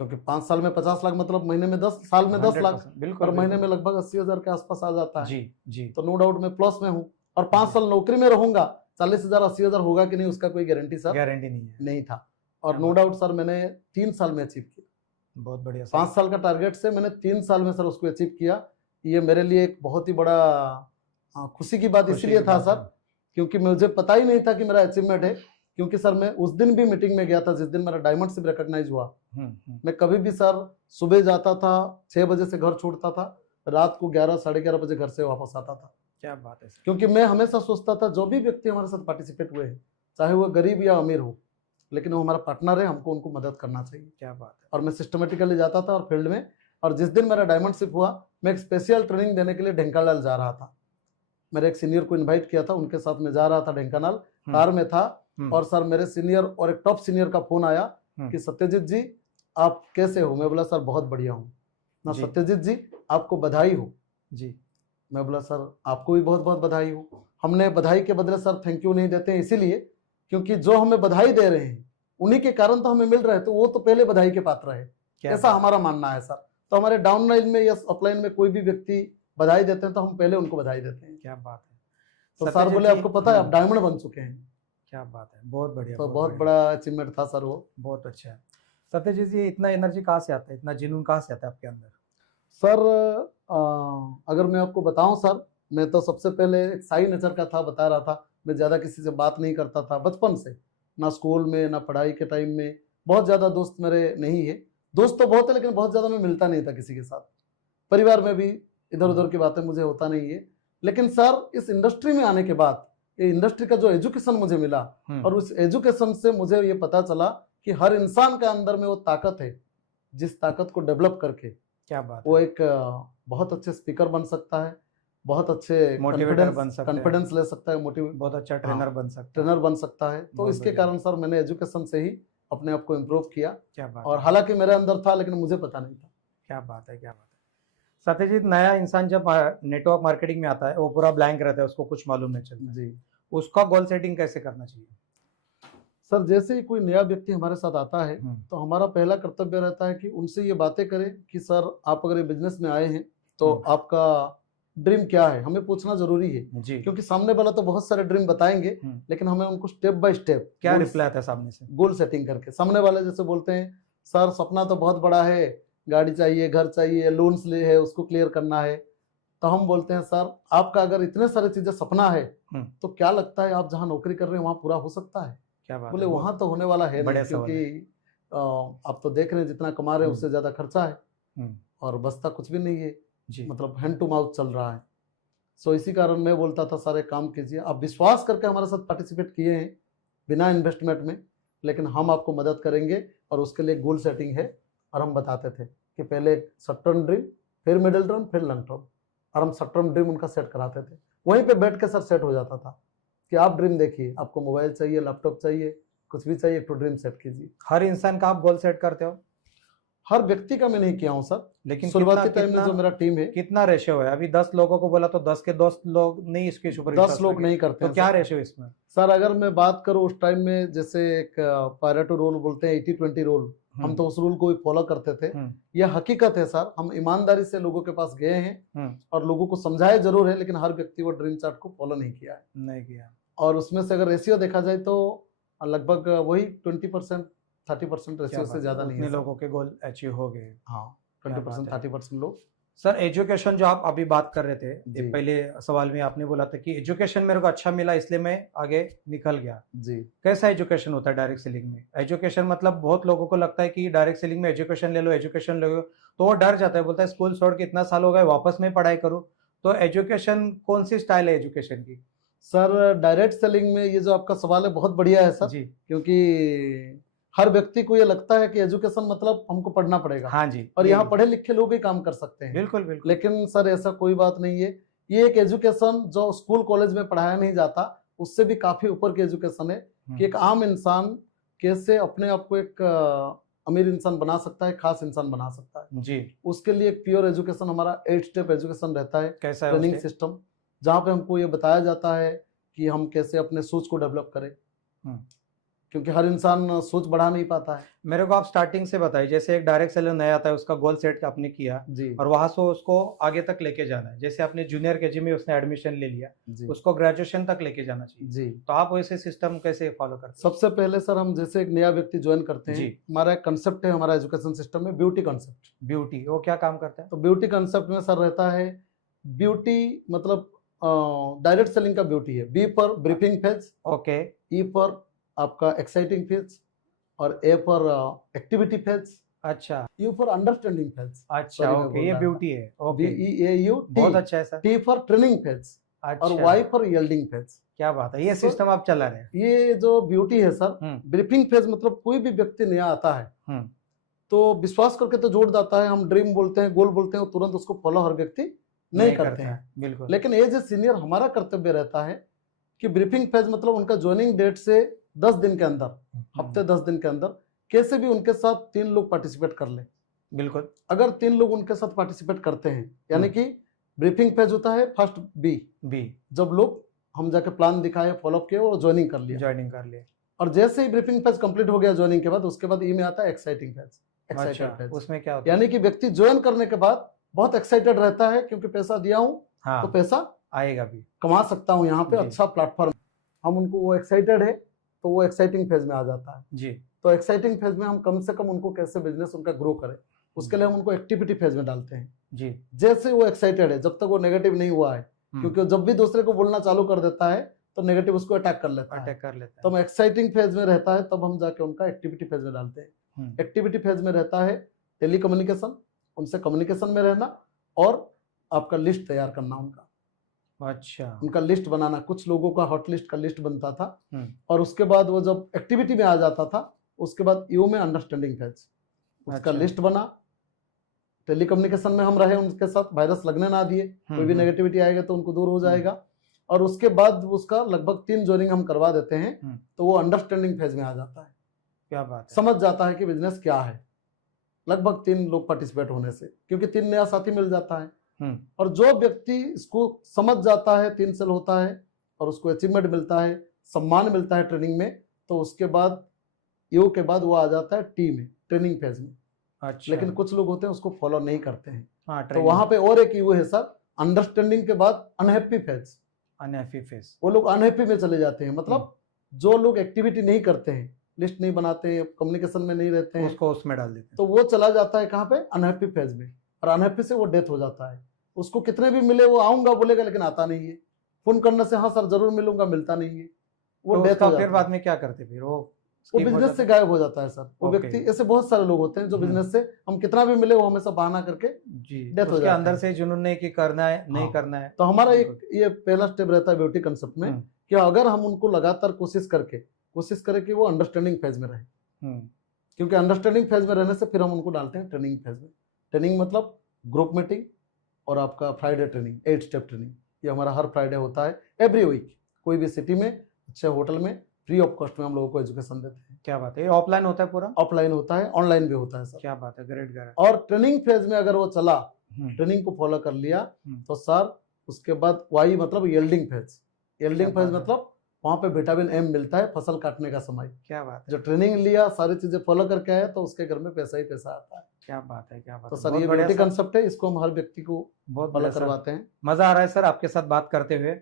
क्योंकि 5 साल में 50 लाख मतलब महीने में 10 साल में 10 लाख, बिल्कुल, और महीने में लगभग 80,000 के आसपास आ जाता है। जी जी। तो नो डाउट मैं प्लस में हूँ। और 5 साल नौकरी में रहूंगा, 40,000 80,000 होगा कि नहीं उसका कोई गारंटी सर गारंटी नहीं था। और नो डाउट सर मैंने 3 साल में अचीव किया। बहुत बढ़िया। 5 साल का टारगेट से मैंने 3 साल में सर उसको अचीव किया। ये मेरे लिए एक बहुत ही बड़ा खुशी की बात इसलिए था सर क्योंकि मुझे पता ही नहीं था कि मेरा अचीवमेंट है। क्योंकि सर मैं उस दिन भी मीटिंग में गया था जिस दिन मेरा डायमंडशिप रिकॉग्नाइज हुआ। मैं कभी भी सर सुबह जाता था, 6 बजे से घर छोड़ता था, रात को 11 साढ़े 11 बजे घर से वापस आता था। क्या बात है सर। क्योंकि मैं हमेशा सोचता था जो भी व्यक्ति हमारे साथ पार्टिसिपेट हुए हैं, चाहे वो गरीब या अमीर हो, लेकिन वो हमारा पार्टनर है, हमको उनको मदद करना चाहिए। क्या बात है। और मैं सिस्टमेटिकली जाता था और फील्ड में। और जिस दिन मेरा डायमंडशिप हुआ, मैं एक स्पेशल ट्रेनिंग देने के लिए ढेंकानाल जा रहा था। मेरे एक सीनियर को इन्वाइट किया था, उनके साथ में जा रहा था ढेंकानाल, कार में था। और सर मेरे सीनियर और एक टॉप सीनियर का फोन आया कि सत्यजीत जी आप कैसे हो? मैं बोला सर बहुत बढ़िया हूँ ना। सत्यजीत जी आपको बधाई हो जी। मैं बोला सर आपको भी बहुत बहुत बधाई हो। हमने बधाई के बदले सर थैंक यू नहीं देते हैं, इसीलिए क्योंकि जो हमें बधाई दे रहे हैं उन्हीं के कारण तो हमें मिल रहा है, तो वो तो पहले बधाई के पात्र है, ऐसा हमारा मानना है सर। तो हमारे डाउन लाइन में या अपलाइन में कोई भी व्यक्ति बधाई देते हैं तो हम पहले उनको बधाई देते हैं। क्या बात है। तो सर बोले आपको पता है आप डायमंड बन चुके हैं। क्या बात है, बहुत बढ़िया। तो बहुत बड़ा अचीवमेंट था सर वो। बहुत अच्छा है। सत्यजीत जी इतना एनर्जी कहाँ से आता है, इतना जुनून कहाँ से आता है आपके अंदर? सर अगर मैं आपको बताऊं सर, मैं तो सबसे पहले एक साई नेचर का था, बता रहा था। मैं ज़्यादा किसी से बात नहीं करता था बचपन से, ना स्कूल में ना पढ़ाई के टाइम में। बहुत ज़्यादा दोस्त मेरे नहीं है, दोस्त तो बहुत है लेकिन बहुत ज़्यादा मैं मिलता नहीं था किसी के साथ। परिवार में भी इधर उधर की बातें मुझे होता नहीं है। लेकिन सर इस इंडस्ट्री में आने के बाद, ये इंडस्ट्री का जो एजुकेशन मुझे मिला, और उस एजुकेशन से मुझे ये पता चला कि हर इंसान के अंदर में वो ताकत है, जिस ताकत को डेवलप करके क्या बात वो एक बहुत अच्छे स्पीकर बन सकता है, बहुत अच्छे मोटिवेटर बन सकता है, कॉन्फिडेंस ले सकता है, बहुत अच्छा ट्रेनर बन सकता है। तो इसके कारण सर मैंने एजुकेशन से ही अपने आप को इम्प्रूव किया। क्या बात। और हालांकि मेरे अंदर था लेकिन मुझे पता नहीं था। क्या बात है, क्या बात है। सत्यजीत, नया इंसान जब नेटवर्क मार्केटिंग में आता है वो पूरा ब्लैंक रहता है, उसको कुछ मालूम नहीं चलता जी। उसका गोल सेटिंग कैसे करना चाहिए? सर जैसे ही कोई नया व्यक्ति हमारे साथ आता है तो हमारा पहला कर्तव्य रहता है कि उनसे ये बातें करें कि सर आप अगर ये बिजनेस में आए हैं तो आपका ड्रीम क्या है, हमें पूछना जरूरी है जी। क्योंकि सामने वाला तो बहुत सारे ड्रीम बताएंगे लेकिन हमें उनको स्टेप बाय स्टेप क्या रिप्लाई आता है सामने से, गोल सेटिंग करके। सामने वाले जैसे बोलते हैं सर सपना तो बहुत बड़ा है, गाड़ी चाहिए, घर चाहिए, लोन्स ले है, उसको क्लियर करना है। तो हम बोलते हैं सर आपका अगर इतने सारी चीजें सपना है तो क्या लगता है आप जहाँ नौकरी कर रहे हैं वहाँ पूरा हो सकता है? क्या बात बोले वहां तो होने वाला है नहीं, क्योंकि आप तो देख रहे हैं जितना कमा रहे हैं उससे ज्यादा खर्चा है और बचता कुछ भी नहीं है जी। मतलब हैंड टू माउथ चल रहा है। सो इसी कारण मैं बोलता था सारे काम कीजिए, आप विश्वास करके हमारे साथ पार्टिसिपेट किए हैं बिना इन्वेस्टमेंट में, लेकिन हम आपको मदद करेंगे और उसके लिए गोल सेटिंग है। और हम बताते थे कि पहले शॉर्ट टर्म ड्रीम, फिर मिडिल टर्म, फिर लॉन्ग टर्म, और हम शॉर्ट टर्म ड्रीम उनका सेट कराते थे। वहीं पे बैठ के सर सेट हो जाता था कि आप ड्रीम देखिए, आपको मोबाइल चाहिए, लैपटॉप चाहिए, कुछ भी चाहिए, एक तो ड्रीम सेट कीजिए। हर इंसान का आप गोल सेट करते हो? हर व्यक्ति का मैं नहीं किया हूँ सर, लेकिन शुरुआती टाइम में जो मेरा टीम है, कितना रेशियो है? अभी 10 लोगों को बोला तो 10 के 10 लोग नहीं इसके ऊपर 10 लोग नहीं करते तो हैं क्या सर। रेशियो इसमें? सर अगर मैं बात करूं उस टाइम में, जैसे एक पायरेटो रूल बोलते हैं, 80-20 रूल, हम तो उस रूल को भी फॉलो करते थे। यह हकीकत है सर, हम ईमानदारी से लोगों के पास गए हैं और लोगों को समझाया जरूर है, लेकिन हर व्यक्ति वो ड्रीम चार्ट को फॉलो नहीं किया है। नहीं किया। और उसमें से अगर रेशियो देखा जाए तो लगभग वही 20% 30% रेशियो से ज्यादा नहीं है सर। लोगों के गोल अचीव हो गए। हाँ, 20% 30% लोग। सर एजुकेशन जो आप अभी बात कर रहे थे, जी। पहले सवाल में आपने बोला था कि एजुकेशन मेरे को अच्छा मिला इसलिए मैं आगे निकल गया। जी। कैसा एजुकेशन होता है डायरेक्ट सेलिंग में? एजुकेशन मतलब बहुत लोगों को लगता है कि डायरेक्ट सेलिंग में एजुकेशन ले लो, एजुकेशन ले लो, तो वो डर जाता है, बोलता है स्कूल छोड़ के इतना साल हो गए, वापस में पढ़ाई करूँ। तो एजुकेशन कौन सी स्टाइल है एजुकेशन की? सर डायरेक्ट सेलिंग में ये जो आपका सवाल है बहुत बढ़िया है सर जी। क्योंकि हर व्यक्ति को ये लगता है कि एजुकेशन मतलब हमको पढ़ना पड़ेगा। हाँ जी। और यहाँ पढ़े लिखे लोग ही काम कर सकते हैं। बिल्कुल बिल्कुल। लेकिन सर ऐसा कोई बात नहीं है। ये एक एजुकेशन जो स्कूल कॉलेज में पढ़ाया नहीं जाता, उससे भी काफी ऊपर की एजुकेशन है कि एक आम इंसान कैसे अपने आप को एक अमीर इंसान बना सकता है, खास इंसान बना सकता है। जी। उसके लिए एक प्योर एजुकेशन, हमारा 8 स्टेप एजुकेशन रहता है। कैसा है ट्रेनिंग सिस्टम, जहाँ पे हमको ये बताया जाता है कि हम कैसे अपने सोच को डेवलप करें, क्योंकि हर इंसान सोच बढ़ा नहीं पाता है। मेरे को आप स्टार्टिंग से बताइए, जैसे एक डायरेक्ट सेलर नया आता है, उसका गोल सेट आपने किया जी। और वहां से उसको आगे तक लेके जाना है। जैसे आपने जूनियर केजी में उसने एडमिशन ले लिया, जी। उसको ग्रेजुएशन तक लेके जाना चाहिए। जी। तो आप वैसे सिस्टम कैसे फॉलो करते हैं? सबसे पहले सर हम जैसे एक नया व्यक्ति ज्वाइन करते हैं, हमारा एक कंसेप्ट है हमारा एजुकेशन सिस्टम में, ब्यूटी कंसेप्ट। ब्यूटी वो क्या काम करता है? तो ब्यूटी कंसेप्ट में सर रहता है, ब्यूटी मतलब डायरेक्ट सेलिंग का ब्यूटी है। बी पर ब्रीफिंग फेज, ओके। ई पर आपका एक्साइटिंग फेज, और ए पर एक्टिविटी फेज, अच्छा। You for understanding phase. अच्छा ओके, ये ब्यूटी है। ओके, BEAU, बहुत अच्छा है sir. T for training phase, अच्छा। और वाई फॉर यील्डिंग फेज। क्या बात है, ये सिस्टम आप चला रहे हैं? ये जो ब्यूटी है सर, ब्रीफिंग फेज मतलब कोई भी व्यक्ति नया आता है तो विश्वास करके तो जोड़ जाता है, हम ड्रीम बोलते हैं, गोल बोलते हैं, तुरंत उसको फॉलो हर व्यक्ति नहीं करते हैं। बिल्कुल। लेकिन एज ए सीनियर हमारा कर्तव्य रहता है कि ब्रीफिंग फेज मतलब उनका ज्वाइनिंग डेट से 10 दिन के अंदर, हफ्ते 10 दिन के अंदर कैसे भी उनके साथ 3 लोग पार्टिसिपेट कर ले। बिल्कुल। अगर 3 लोग उनके साथ पार्टिसिपेट करते हैं, यानी कि ब्रीफिंग फेज होता है फर्स्ट बी, जब लोग हम जाके प्लान दिखाए, फॉलोअप किए और ज्वाइनिंग कर लिया। और जैसे ही ब्रीफिंग फेज कंप्लीट हो गया ज्वाइनिंग के बाद, उसके बाद ई में आता है एक्साइटिंग फेज। एक्साइटेड फेज, उसमें क्या होता है? यानी कि व्यक्ति ज्वाइन करने के बाद बहुत एक्साइटेड रहता है, क्योंकि पैसा दिया हूं तो पैसा आएगा भी, कमा सकता हूं, यहाँ पे अच्छा प्लेटफॉर्म। हम उनको, वो एक्साइटेड है तो वो एक्साइटिंग फेज में आ जाता है जी। तो एक्साइटिंग फेज में हम कम से कम उनको कैसे बिजनेस उनका ग्रो करें, उसके लिए हम उनको एक्टिविटी फेज में डालते हैं जी। जैसे वो एक्साइटेड है, जब तक वो नेगेटिव नहीं हुआ है, क्योंकि जब भी दूसरे को बोलना चालू कर देता है तो नेगेटिव उसको अटैक कर लेता है। तो हम एक्साइटिंग फेज में रहता है, तब हम जाके उनका एक्टिविटी फेज में डालते हैं। एक्टिविटी फेज में रहता है टेली कम्युनिकेशन, उनसे कम्युनिकेशन में रहना, और आपका लिस्ट तैयार करना उनका। अच्छा। उनका लिस्ट बनाना, कुछ लोगों का हॉट लिस्ट का लिस्ट बनता था, और उसके बाद वो जब एक्टिविटी में आ जाता था, उसके बाद यू में अंडरस्टैंडिंग फेज, उसका लिस्ट बना, टेली कम्युनिकेशन में हम रहे उनके साथ, वायरस लगने ना दिए, कोई भी नेगेटिविटी आएगा तो उनको दूर हो जाएगा, और उसके बाद उसका लगभग 3 ज्वाइनिंग हम करवा देते हैं, तो वो अंडरस्टैंडिंग फेज में आ जाता है। क्या बात है। समझ जाता है कि बिजनेस क्या है, लगभग 3 लोग पार्टिसिपेट होने से, क्योंकि 3 नया साथी मिल जाता है। और जो व्यक्ति इसको समझ जाता है, 3 सेल होता है और उसको अचीवमेंट मिलता है, सम्मान मिलता है ट्रेनिंग में, तो उसके बाद यू के बाद वो आ जाता है टी में, ट्रेनिंग फेज में। अच्छा। लेकिन कुछ लोग होते हैं उसको फॉलो नहीं करते हैं, तो तो वहां पे और एक यू है सर, अंडरस्टैंडिंग के बाद अनहैप्पी फेज। वो लोग अनहैप्पी में चले जाते हैं, मतलब जो लोग एक्टिविटी नहीं करते हैं, लिस्ट नहीं बनाते हैं, कम्युनिकेशन में नहीं रहते हैं, उसको उसमें डाल देते हैं, तो वो चला जाता है कहाँ पे, अनहैप्पी फेज में, और अनहैप्पी से वो डेथ हो जाता है। उसको कितने भी मिले वो आऊंगा बोलेगा, लेकिन आता नहीं है। फोन करने से हाँ सर जरूर मिलूंगा, मिलता नहीं है, वो तो डेथ हो जाता है। फिर बाद में क्या करते, फिर वो बिजनेस से गायब हो जाता है सर। वो व्यक्ति, ऐसे बहुत सारे लोग होते हैं जो बिजनेस से हम कितना भी मिले वो हमेशा बहाना करके डेथ हो जाता है। अंदर से जुनून नहीं कि करना है, नहीं करना है। तो हमारा एक ये पहला स्टेप रहता है ब्यूटी कंसेप्ट में, कि अगर हम उनको लगातार कोशिश करें कि वो अंडरस्टैंडिंग फेज में रहे, क्योंकि अंडरस्टैंडिंग फेज में रहने से फिर हम उनको डालते हैं ट्रेनिंग फेज में। ट्रेनिंग मतलब ग्रुप मीटिंग और आपका फ्राइडे ट्रेनिंग, 8 स्टेप ट्रेनिंग, ये हमारा हर फ्राइडे होता है एवरी वीक। कोई भी सिटी में अच्छे होटल में फ्री ऑफ कॉस्ट में हम लोगों को एजुकेशन देते हैं। क्या बात है, ये ऑफलाइन होता है पूरा? ऑफलाइन होता है, ऑनलाइन भी होता है सर। क्या बात है, ग्रेट ग्रेट। और ट्रेनिंग फेज में अगर वो चला, हम्म, ट्रेनिंग को फॉलो कर लिया, हम्म। तो सर उसके बाद वाई मतलब येल्डिंग फेज। येल्डिंग क्या फेज बात है। मतलब वहां पे विटामिन एम मिलता है फसल काटने का समय। क्या बात है, जो ट्रेनिंग लिया, सारी चीजें फॉलो करके आया, तो उसके घर में पैसा ही पैसा आता है। क्या बात है, क्या बात तो है, सर बहुत ये बढ़िया ब्यूटी सर, कंसेप्ट है, इसको हम हर व्यक्ति को बहुत फॉलो बढ़िया सर। करवाते हैं। मजा आ रहा है सर आपके साथ बात करते हुए।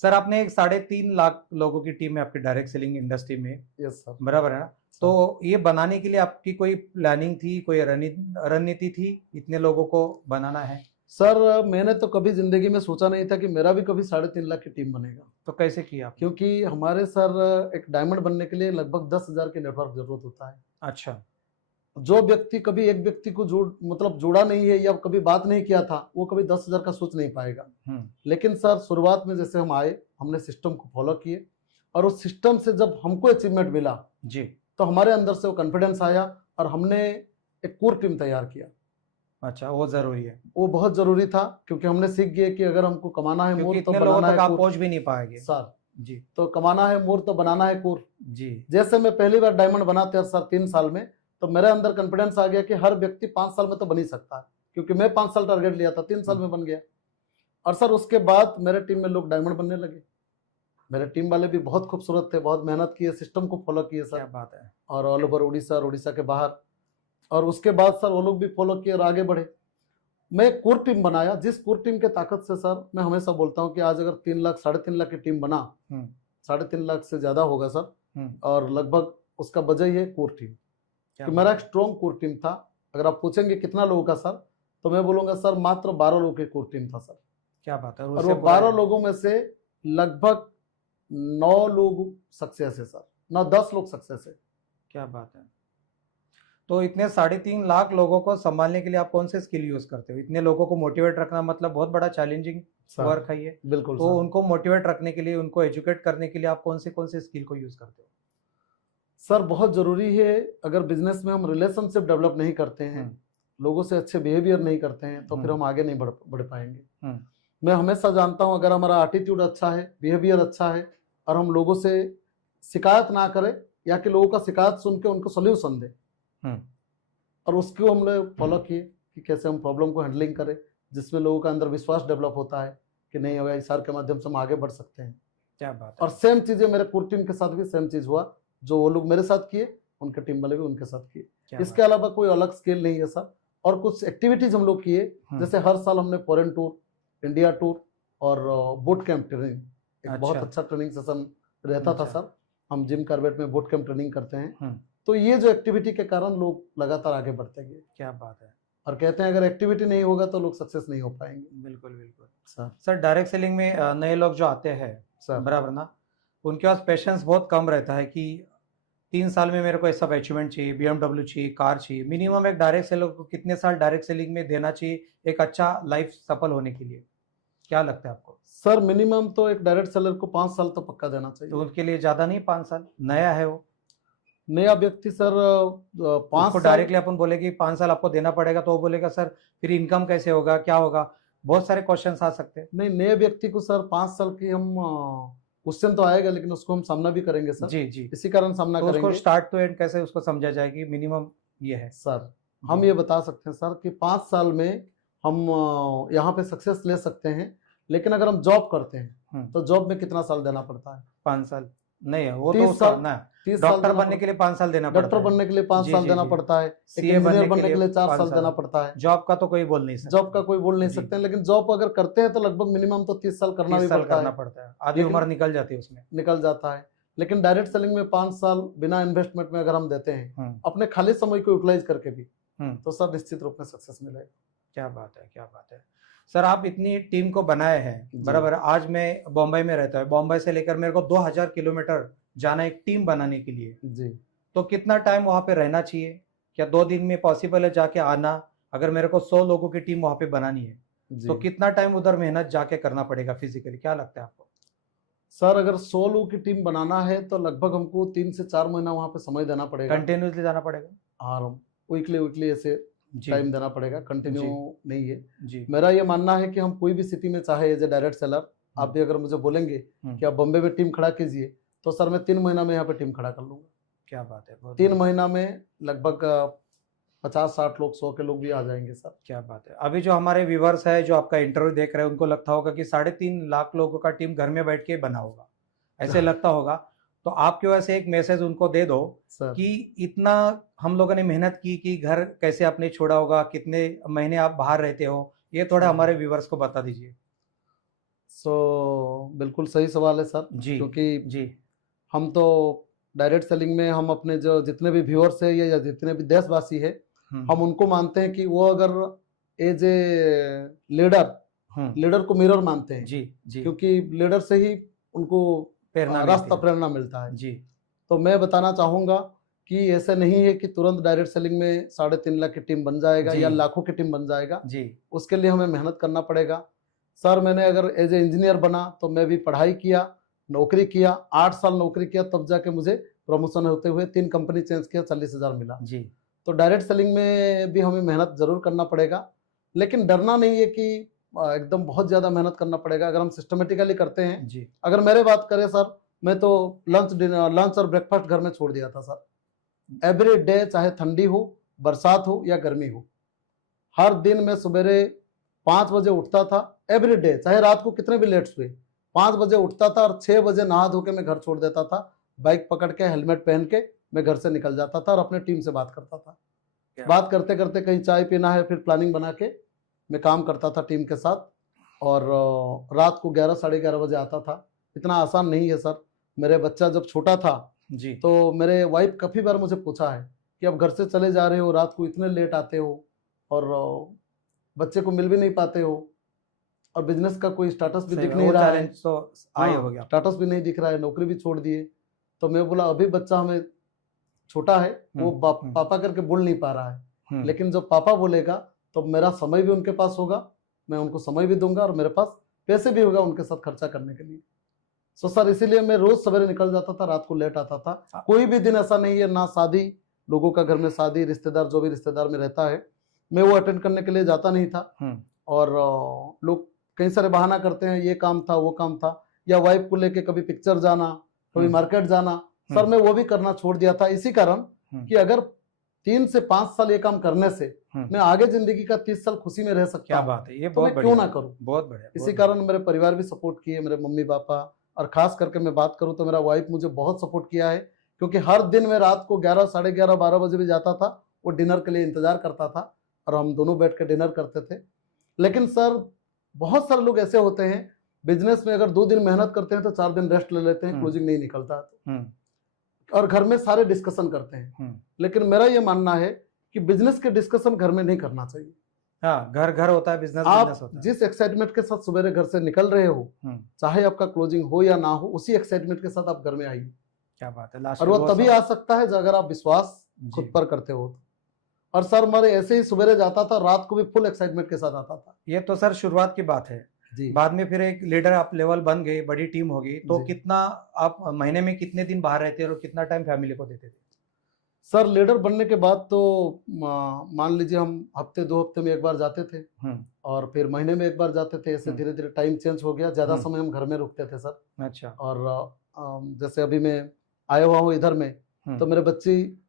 सर आपने एक 3.5 लाख लोगों की टीम है आपकी डायरेक्ट सेलिंग इंडस्ट्री में, यस सर। बराबर है ना? तो ये बनाने के लिए आपकी कोई प्लानिंग थी, कोई रणनीति थी, इतने लोगों को बनाना है? सर मैंने तो कभी जिंदगी में सोचा नहीं था कि मेरा भी कभी 3.5 लाख की टीम बनेगा। तो कैसे किया आपने? क्योंकि हमारे सर एक डायमंड बनने के लिए लगभग 10,000 की नेटवर्क जरूरत होता है। अच्छा। जो व्यक्ति कभी एक व्यक्ति को जोड़ा नहीं है या कभी बात नहीं किया था, वो कभी 10,000 का सोच नहीं पाएगा। लेकिन सर शुरुआत में जैसे हम आए, हमने सिस्टम को फॉलो किए, और उस सिस्टम से जब हमको अचीवमेंट मिला जी, तो हमारे अंदर से वो कॉन्फिडेंस आया और हमने एक कोर टीम तैयार किया। अच्छा, वो जरूरी है, वो बहुत जरूरी था, क्योंकि हमने सीख गए कि अगर हमको कमाना है मोर क्योंकि तो इतने लोगों बनाना तक है आप कोर। पहुंच भी नहीं पाएंगे सर जी। तो कमाना है मोर तो बनाना है कोर। जी, जैसे मैं पहली बार डायमंड बना था सर 3 साल में, तो मेरे अंदर कॉन्फिडेंस आ गया कि हर व्यक्ति 5 साल में तो बन ही सकता है, क्योंकि मैं 5 साल टारगेट लिया था, 3 साल में बन गया। और सर उसके बाद मेरे टीम में लोग डायमंड बनने लगे। मेरे टीम वाले भी बहुत खूबसूरत थे, बहुत मेहनत किए, सिस्टम को फॉलो किए क्या सर, बात है। और ऑल ओवर उड़ीसा और उड़ीसा के बाहर। और उसके बाद सर वो लोग भी फॉलो किए और आगे बढ़े। मैं एक कोर टीम बनाया, जिस कोर टीम के ताकत से सर मैं हमेशा बोलता हूं कि आज अगर 3 लाख 3.5 लाख की टीम बना, 3.5 लाख से ज्यादा होगा सर, और लगभग उसका वजह ही है कोर टीम। कि मेरा एक स्ट्रॉन्ग कोर टीम था। अगर आप पूछेंगे कितना लोगों का सर, तो मैं बोलूंगा सर मात्र 12 लोगों की कोर टीम था सर। क्या बात है। और वो 12 लोगों में से लगभग 9 लोग सक्सेस है सर, 9-10 लोग सक्सेस है। क्या बात है। तो इतने 3.5 लाख लोगों को संभालने के लिए आप कौन से स्किल यूज करते हो? इतने लोगों को मोटिवेट रखना मतलब बहुत बड़ा चैलेंजिंग वर्क है ये। बिल्कुल तो सर। उनको मोटिवेट रखने के लिए, उनको एजुकेट करने के लिए आप कौन से स्किल को यूज करते हो? सर बहुत जरूरी है। अगर बिजनेस में हम रिलेशनशिप डेवलप नहीं करते हैं, लोगों से अच्छे बिहेवियर नहीं करते हैं, तो फिर हम आगे नहीं बढ़ पाएंगे। मैं हमेशा जानता हूं, अगर हमारा एटीट्यूड अच्छा है, बिहेवियर अच्छा है, और हम लोगों से शिकायत ना करें, या कि लोगों का शिकायत सुन के उनको सोल्यूशन दें, और उसको हमने फॉलो किए कि कैसे हम प्रॉब्लम को हैंडलिंग करें, जिसमें लोगों का अंदर विश्वास डेवलप होता है कि नहीं होगा, इशार के माध्यम से हम आगे बढ़ सकते हैं। क्या बात है। और सेम चीजें मेरे कोर टीम के साथ भी सेम चीज हुआ, जो वो लोग मेरे साथ किए, उनके टीम वाले भी उनके साथ किए। इसके अलावा कोई अलग स्किल नहीं है सर। और कुछ एक्टिविटीज हम लोग किए, जैसे हर साल हमने फॉरेन टूर, इंडिया टूर और बोट कैंप ट्रेनिंग, एक बहुत अच्छा ट्रेनिंग सेशन रहता था सर। हम जिम कार्बेट में बोट कैंप ट्रेनिंग करते हैं। तो ये जो एक्टिविटी के कारण लोग लगातार आगे बढ़ते गए। क्या बात है। और कहते हैं अगर एक्टिविटी नहीं होगा तो लोग सक्सेस नहीं हो पाएंगे। बिल्कुल बिल्कुल सर। डायरेक्ट सेलिंग में नए लोग जो आते हैं सर, बराबर ना, उनके पास पेशेंस बहुत कम रहता है कि 3 साल में मेरे को ऐसा अचीवमेंट चाहिए, BMW चाहिए, कार चाहिए। मिनिमम एक डायरेक्ट सेलर को कितने साल डायरेक्ट सेलिंग में देना चाहिए एक अच्छा लाइफ सफल होने के लिए? क्या लगता है आपको? सर मिनिमम तो एक डायरेक्ट सेलर को 5 साल तो पक्का देना चाहिए। तो उनके लिए ज्यादा नहीं 5 साल? नया है वो, नया व्यक्ति सर 5 साल डायरेक्टली अपन बोले कि 5 साल आपको देना पड़ेगा, तो वो बोलेगा सर फिर इनकम कैसे होगा, क्या होगा? बहुत सारे क्वेश्चंस आ सकते हैं। नहीं, नए व्यक्ति को सर 5 साल की हम क्वेश्चन तो आएगा, लेकिन उसको हम सामना भी करेंगे सर। जी जी। इसी कारण सामना तो करेंगे। उसको स्टार्ट टू एंड कैसे उसको समझा जाएगी? मिनिमम ये है सर, हम ये बता सकते हैं सर कि 5 साल में हम यहाँ पे सक्सेस ले सकते हैं, लेकिन अगर हम जॉब करते हैं तो जॉब में कितना साल देना पड़ता है? 5 साल नहीं है वो, 30 तो साल ना। 30 साल डॉक्टर बनने के लिए 5 साल देना पड़ता है। डॉक्टर बनने के लिए 5 साल देना पड़ता है। सीए इंजीनियर बनने के लिए 4 साल देना पड़ता है। जॉब का तो कोई बोल नहीं सकता। जॉब का कोई बोल नहीं सकते हैं, लेकिन जॉब अगर करते हैं तो लगभग मिनिमम तो 30 साल करना भी पड़ता है। आधी उम्र निकल जाती है उसमें, निकल जाता है। लेकिन डायरेक्ट सेलिंग में 5 साल बिना इन्वेस्टमेंट में अगर हम देते हैं, अपने खाली समय को यूटिलाइज करके भी, तो सर निश्चित रूप में सक्सेस मिलेगा। क्या बात है, क्या बात है। सर आप इतनी टीम को बनाए हैं, बराबर। आज मैं बॉम्बे में रहता हूँ, बॉम्बे से लेकर मेरे को 2000 किलोमीटर जाना एक टीम बनाने के लिए जी। तो कितना टाइम वहां पे रहना चाहिए? क्या 2 दिन में पॉसिबल है जाके आना? अगर मेरे को 100 लोगों की टीम वहां पे बनानी है तो कितना टाइम उधर मेहनत जाके करना पड़ेगा फिजिकली? क्या लगता है आपको? सर अगर 100 लोगों की टीम बनाना है तो लगभग हमको 3 से 4 महीना वहां पे समय देना पड़ेगा। कंटिन्यूसली जाना पड़ेगा? और वीकली वीकली ऐसे जी टाइम देना पड़ेगा, कंटिन्यू जी नहीं है। जी मेरा ये मानना है कि हम कोई भी सिटी में, चाहे एज ए डायरेक्ट सेलर, आप भी अगर मुझे बोलेंगे कि आप बॉम्बे में टीम खड़ा कीजिए, तो सर मैं 3 महीना में यहाँ पे टीम खड़ा कर लूंगा। क्या बात है, बहुत 3 महीना में लगभग 50-60 लोग, 100 के लोग भी आ जाएंगे सर। क्या बात है। अभी जो हमारे व्यूवर्स है जो आपका इंटरव्यू देख रहे हैं उनको लगता होगा कि 3.5 लाख लोगों का टीम घर में बैठ के बना होगा, ऐसे लगता होगा। तो आपकी वजह से एक मैसेज उनको दे दो सर कि इतना हम लोगों ने मेहनत की कि घर कैसे आपने छोड़ा होगा, कितने महीने आप बाहर रहते हो, ये थोड़ा हमारे व्यूवर्स को बता दीजिए। बिल्कुल सही सवाल है सर, जी क्योंकि जी हम तो डायरेक्ट सेलिंग में हम अपने जो जितने भी व्यूअर्स है या जितने भी देशवासी है, हम उनको मानते हैं कि वो अगर एज ए लीडर को मिरर मानते हैं। जी जी क्योंकि लीडर से ही उनको प्रेरणा रास्ता मिलती है। प्रेरणा मिलता है। जी तो मैं बताना चाहूंगा कि ऐसे नहीं है कि तुरंत डायरेक्ट सेलिंग में 3.5 लाख की टीम बन जाएगा जी या लाखों की टीम बन जाएगा। जी उसके लिए हमें मेहनत करना पड़ेगा। सर मैंने अगर एज ए इंजीनियर बना तो मैं भी पढ़ाई किया, नौकरी किया, 8 साल नौकरी किया, तब जाके मुझे प्रमोशन होते हुए 3 कंपनी चेंज किया, 40,000 मिला। जी तो डायरेक्ट सेलिंग में भी हमें मेहनत जरूर करना पड़ेगा, लेकिन डरना नहीं है कि एकदम बहुत ज्यादा मेहनत करना पड़ेगा अगर हम सिस्टमेटिकली करते हैं। जी अगर मेरे बात करें सर, मैं तो लंच और ब्रेकफास्ट घर में छोड़ दिया था सर। एवरी डे, चाहे ठंडी हो, बरसात हो या गर्मी हो, हर दिन मैं सवेरे 5 बजे उठता था। एवरी डे, चाहे रात को कितने भी लेट हुए, 5 बजे उठता था और 6 बजे नहा धो के मैं घर छोड़ देता था। बाइक पकड़ के, हेलमेट पहन के मैं घर से निकल जाता था और अपने टीम से बात करता था। बात करते करते कहीं चाय पीना है, फिर प्लानिंग बना के मैं काम करता था टीम के साथ। और रात को 11 साढ़े 11 बजे आता था। इतना आसान नहीं है सर। मेरे बच्चा जब छोटा था जी तो मेरे वाइफ काफ़ी बार मुझे पूछा है कि अब घर से चले जा रहे हो, रात को इतने लेट आते हो और बच्चे को मिल भी नहीं पाते हो, और बिजनेस का कोई स्टेटस भी दिख नहीं रहा है। चैलेंज तो आए हो गया। स्टेटस भी नहीं दिख रहा है, नौकरी भी छोड़ दिए। तो मैं बोला अभी बच्चा हमें छोटा है, वो पापा करके बोल नहीं पा रहा है, लेकिन जब पापा बोलेगा तो मेरा समय भी उनके पास होगा, मैं उनको समय भी दूंगा और मेरे पास पैसे भी होगा उनके साथ खर्चा करने के लिए। सो सर इसीलिए मैं रोज सवेरे निकल जाता था, रात को लेट आता था। कोई भी दिन ऐसा नहीं है, ना शादी, लोगों का घर में शादी, रिश्तेदार, जो भी रिश्तेदार में रहता है, मैं वो अटेंड करने के लिए जाता नहीं था। और लोग कई सारे बहाना करते हैं, ये काम था, वो काम था, या वाइफ को लेके कभी पिक्चर जाना, कभी मार्केट जाना। सर मैं वो भी करना छोड़ दिया था, इसी कारण कि अगर 3 से 5 साल ये काम करने से मैं आगे जिंदगी का 30 साल खुशी में रह सकता क्या हूं, बात है, ये तो बहुत मैं क्यों बढ़िया, ना करूं। बहुत बढ़िया। इसी कारण मेरे परिवार भी सपोर्ट किए, मेरे मम्मी पापा, और खास करके मैं बात करूं तो मेरा वाइफ मुझे बहुत सपोर्ट किया है। क्योंकि हर दिन मैं रात को 11 साढ़े 11 12 बजे भी जाता था, वो डिनर के लिए इंतजार करता था और हम दोनों बैठ के डिनर करते थे। लेकिन सर बहुत सारे लोग ऐसे होते हैं, बिजनेस में अगर 2 दिन मेहनत करते हैं तो 4 दिन रेस्ट ले लेते हैं, क्लोजिंग नहीं निकलता तो, और घर में सारे डिस्कशन करते हैं। लेकिन मेरा ये मानना है कि बिजनेस के डिस्कशन घर में नहीं करना चाहिए। हाँ, घर घर होता है, बिजनेस आप बिजनेस होता है। जिस एक्साइटमेंट के साथ सवेरे घर से निकल रहे हो, चाहे आपका क्लोजिंग हो या ना हो, उसी एक्साइटमेंट के साथ आप घर में आइए। क्या बात है। लास्ट और वो तभी आ सकता है अगर आप विश्वास खुद पर करते हो। और सर मेरे ऐसे ही सवेरे जाता था, रात को भी फुल एक्साइटमेंट के साथ आता था। ये तो सर शुरुआत की बात है जी। बाद में फिर एक लीडर आप लेवल बन गए, बड़ी टीम होगी, तो कितना आप महीने में कितने दिन बाहर रहते और कितना टाइम फैमिली को देते थे? सर लीडर बनने के बाद तो मान लीजिए हम हफ्ते 2 हफ्ते में एक बार जाते थे, और फिर महीने में एक बार जाते थे। ऐसे धीरे धीरे टाइम चेंज हो गया, ज्यादा समय हम घर में रुकते थे सर। अच्छा। और जैसे अभी मैं आया हुआ हूँ इधर में, तो मेरे बच्ची,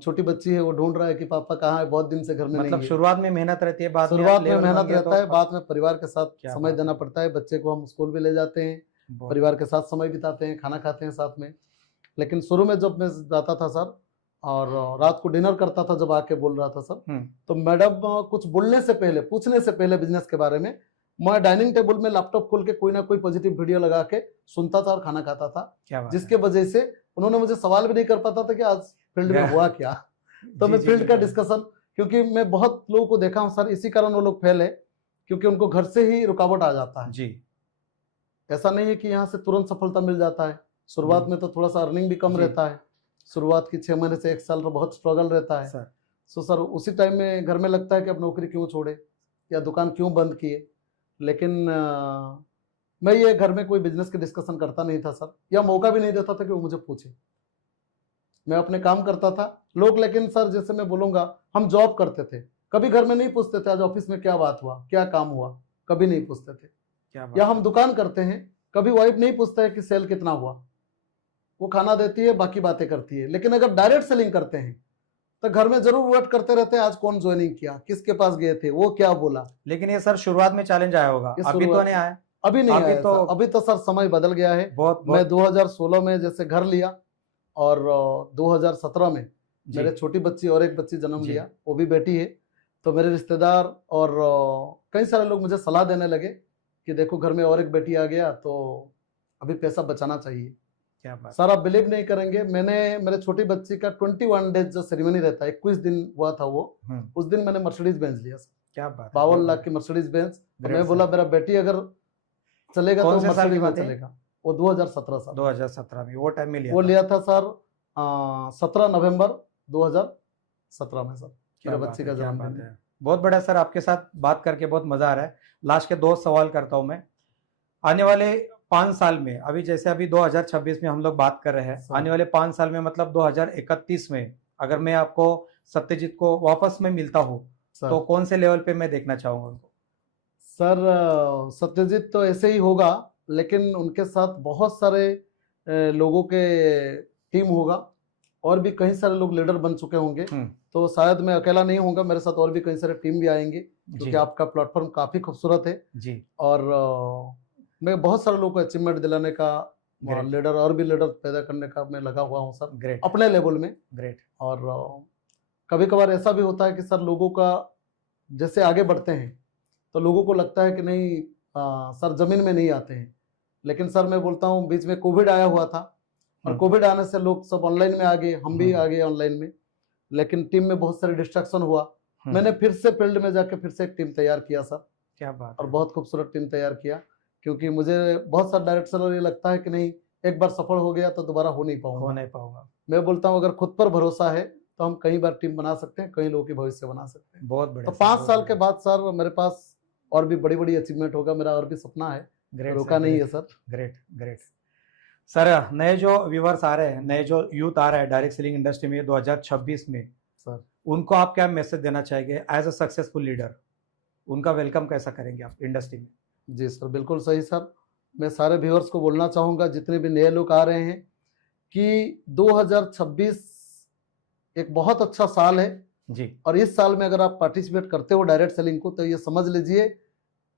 छोटी बच्ची है, वो ढूंढ रहा है कि पापा कहाँ है, बहुत दिन से घर में नहीं है। शुरुआत में मेहनत रहती है, बाद में शुरुआत में मेहनत रहता है, बाद में परिवार के साथ समय देना पड़ता है। बच्चे को हम स्कूल भी ले जाते हैं, परिवार के साथ समय बिताते हैं, खाना खाते हैं साथ में। लेकिन शुरू में जब मैं जाता था सर, और रात को डिनर करता था, जब आके बोल रहा था सर, तो मैडम कुछ बोलने से पहले, पूछने से पहले बिजनेस के बारे में, मैं डाइनिंग टेबल में लैपटॉप खोल के कोई ना कोई पॉजिटिव वीडियो लगा के सुनता था और खाना खाता था। जिसके वजह से उन्होंने मुझे सवाल भी नहीं कर पाता था कि आज फील्ड में हुआ क्या। तो मैं फील्ड का डिस्कशन, क्योंकि मैं बहुत लोगों को देखा हूं सर, इसी कारण वो लोग फेल है, क्योंकि उनको घर से ही रुकावट आ जाता है। जी। ऐसा नहीं है कि यहाँ से तुरंत सफलता मिल जाता है। शुरुआत में तो थोड़ा सा अर्निंग भी कम रहता है, शुरुआत की 6 महीने से 1 साल में बहुत स्ट्रगल रहता है। सो सर उसी टाइम में घर में लगता है कि अब नौकरी क्यों छोड़े या दुकान क्यों बंद किए। लेकिन मैं ये घर में कोई बिजनेस के डिस्कशन करता नहीं था सर, या मौका भी नहीं देता था कि वो मुझे पूछे। मैं अपने काम करता था। लोग लेकिन सर जैसे मैं बोलूंगा, हम जॉब करते थे, कभी घर में नहीं पूछते थे आज ऑफिस में क्या बात हुआ, क्या काम हुआ, कभी नहीं पूछते थे। क्या या बात हम है। दुकान करते हैं, कभी वाइफ नहीं पूछता है कि सेल कितना हुआ, वो खाना देती है, बाकी बातें करती है। लेकिन अगर डायरेक्ट सेलिंग करते हैं तो घर में जरूर वेट करते रहते हैं, आज कौन ज्वाइनिंग किया, किसके पास गए थे, वो क्या बोला। लेकिन ये सर शुरुआत में चैलेंज आया होगा, ये अभी तो शुरुआत नहीं आया। अभी नहीं अभी आया तो सर, अभी तो सर समय बदल गया है। बहुत मैं बहुत 2016 में जैसे घर लिया और 2017 में जी मेरे छोटी बच्ची और एक बच्ची जन्म जी लिया, वो भी बेटी है। तो मेरे रिश्तेदार और कई सारे लोग मुझे सलाह देने लगे कि देखो घर में और एक बेटी आ गया तो अभी पैसा बचाना चाहिए। क्या बात। सर आप बिलीव नहीं करेंगे, मैंने मेरे छोटी बच्ची का 21 डेज जो सेरेमनी रहता है, 21 दिन हुआ था वो, उस दिन मैंने मर्सिडीज बेंज लिया सर, क्या बात है। 52 लाख की मर्सिडीज बेंज। तो Great मैं बोला sir। मेरा बेटी अगर चलेगा कौन तो से साल की मर्सिडीज में बात है? चलेगा। वो 2017 साल 2017 में वो टाइम में लिया वो था। लिया था सर 17 नवंबर 2017 में सर, क्या मेरे बात बच्ची है, का क्या जन्मदिन बात है। है। बहुत बढ़िया सर, आपके साथ बात करके बहुत मजा आ रहा है। लास्ट के 2 सवाल करता हूं मैं। आने वाले 5 साल में, अभी जैसे अभी 2026 में हम लोग बात कर रहे हैं, सर। आने वाले 5 साल में मतलब 2031 में अगर मैं आपको सत्यजीत को वापस में मिलता हूँ सर तो कौन से लेवल पे मैं देखना चाहूंगा उनको? सर सत्यजीत तो ऐसे ही होगा, लेकिन उनके साथ बहुत सारे लोगों के टीम होगा, और भी कई सारे लोग लीडर बन चुके होंगे। तो शायद मैं अकेला नहीं होऊंगा, मेरे साथ और भी कई सारे टीम भी आएंगे, क्योंकि जी आपका प्लेटफॉर्म काफी खूबसूरत है। जी। और मैं बहुत सारे लोगों को अचीवमेंट दिलाने का, Great। लीडर और भी लीडर पैदा करने का मैं लगा हुआ हूँ सर, ग्रेट अपने लेवल में। ग्रेट। और कभी कभार ऐसा भी होता है कि सर लोगों का जैसे आगे बढ़ते हैं तो लोगों को लगता है कि नहीं सर जमीन में नहीं आते हैं। लेकिन सर मैं बोलता हूँ, बीच में कोविड आया हुआ था, और कोविड आने से लोग सब ऑनलाइन में आ गए, हम भी आ गए ऑनलाइन में। लेकिन टीम में बहुत सारे डिस्ट्रैक्शन हुआ, मैंने फिर से फील्ड में जाके फिर से एक टीम तैयार किया सर, क्या बात और है। बहुत खूबसूरत टीम तैयार किया। क्योंकि मुझे बहुत सारे डायरेक्टर और ये लगता है कि नहीं, एक बार सफल हो गया तो दोबारा हो नहीं हो पाऊंगा। नहीं पाऊंगा। मैं बोलता हूँ अगर खुद पर भरोसा है तो हम कई बार टीम बना सकते हैं, कई लोगों की भविष्य बना सकते हैं। बहुत तो बढ़िया सर, 5 बहुत साल के बढ़िया। बाद सर मेरे पास और भी बड़ी बड़ी अचीवमेंट होगा, मेरा और भी सपना है, ग्रेट रुका सर, नहीं ग्रेट है सर। Great great. सर नए जो व्यूवर्स आ रहे हैं, नए जो यूथ आ रहा है डायरेक्ट सेलिंग इंडस्ट्री में 2026 में, सर उनको आप क्या मैसेज देना चाहेंगे एज अ सक्सेसफुल लीडर? उनका वेलकम कैसा करेंगे आप इंडस्ट्री में? जी सर, बिल्कुल सही सर। मैं सारे व्यूअर्स को बोलना चाहूँगा, जितने भी नए लोग आ रहे हैं, कि 2026 एक बहुत अच्छा साल है। जी और इस साल में अगर आप पार्टिसिपेट करते हो डायरेक्ट सेलिंग को, तो ये समझ लीजिए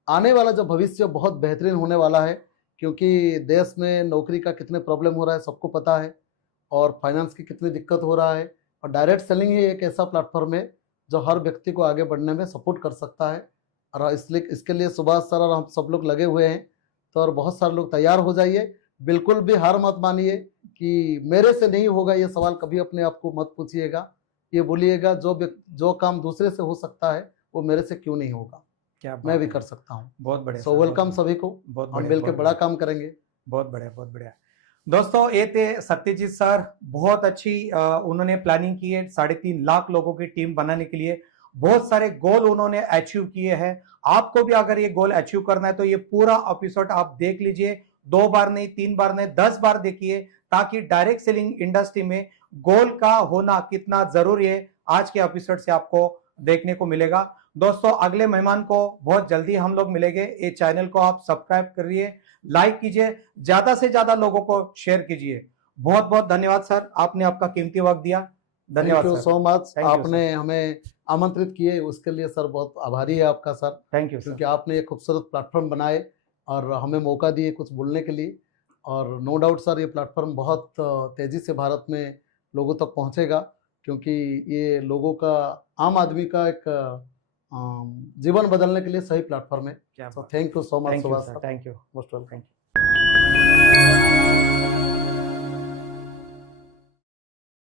आने वाला जो भविष्य बहुत बेहतरीन होने वाला है। क्योंकि देश में नौकरी का कितने प्रॉब्लम हो रहा है सबको पता है, और फाइनेंस की कितनी दिक्कत हो रहा है। और डायरेक्ट सेलिंग ही एक ऐसा प्लेटफॉर्म है जो हर व्यक्ति को आगे बढ़ने में सपोर्ट कर सकता है। और इसलिए इसके लिए सुभाष सर और हम सब लोग लगे हुए हैं। तो और बहुत सारे लोग तैयार हो जाइए, बिल्कुल भी हार मत मानिए कि मेरे से नहीं होगा ये सवाल कभी अपने आप को मत पूछिएगा। ये बोलिएगा जो काम दूसरे से हो सकता है वो मेरे से क्यों नहीं होगा, क्या मैं बात भी है। कर सकता हूँ। बहुत बढ़िया सो सर, बहुत वेलकम बढ़िया। सभी को, बहुत हम बढ़िया, मिलकर बहुत बड़ा बढ़िया। काम करेंगे। बहुत बढ़िया, बहुत बढ़िया। दोस्तों ये थे सत्यजीत सर, बहुत अच्छी उन्होंने प्लानिंग की है 3.5 लाख लोगों की टीम बनाने के लिए। बहुत सारे गोल उन्होंने अचीव किए हैं। आपको भी अगर ये गोल अचीव करना है तो ये पूरा एपिसोड आप देख लीजिए, 2 बार नहीं, 3 बार नहीं, 10 बार देखिए, ताकि डायरेक्ट सेलिंग इंडस्ट्री में गोल का होना कितना जरूरी है आज के एपिसोड से आपको देखने को मिलेगा। दोस्तों अगले मेहमान को बहुत जल्दी हम लोग मिलेंगे। ये चैनल को आप सब्सक्राइब करिए, लाइक कीजिए, ज्यादा से ज्यादा लोगों को शेयर कीजिए। बहुत बहुत धन्यवाद सर, आपने आपका कीमती वक्त दिया। धन्यवाद thank you sir. So much, Thank you, आपने हमें आमंत्रित किए उसके लिए सर बहुत आभारी है आपका सर। थैंक यू क्योंकि सर। आपने एक खूबसूरत प्लेटफॉर्म बनाए और हमें मौका दिए कुछ बोलने के लिए। और नो डाउट सर ये प्लेटफॉर्म बहुत तेज़ी से भारत में लोगों तक पहुंचेगा, क्योंकि ये लोगों का, आम आदमी का एक जीवन बदलने के लिए सही प्लेटफॉर्म है। क्या तो बात। Thank you so much thank you Subhash sir, sir, thank you. Most welcome.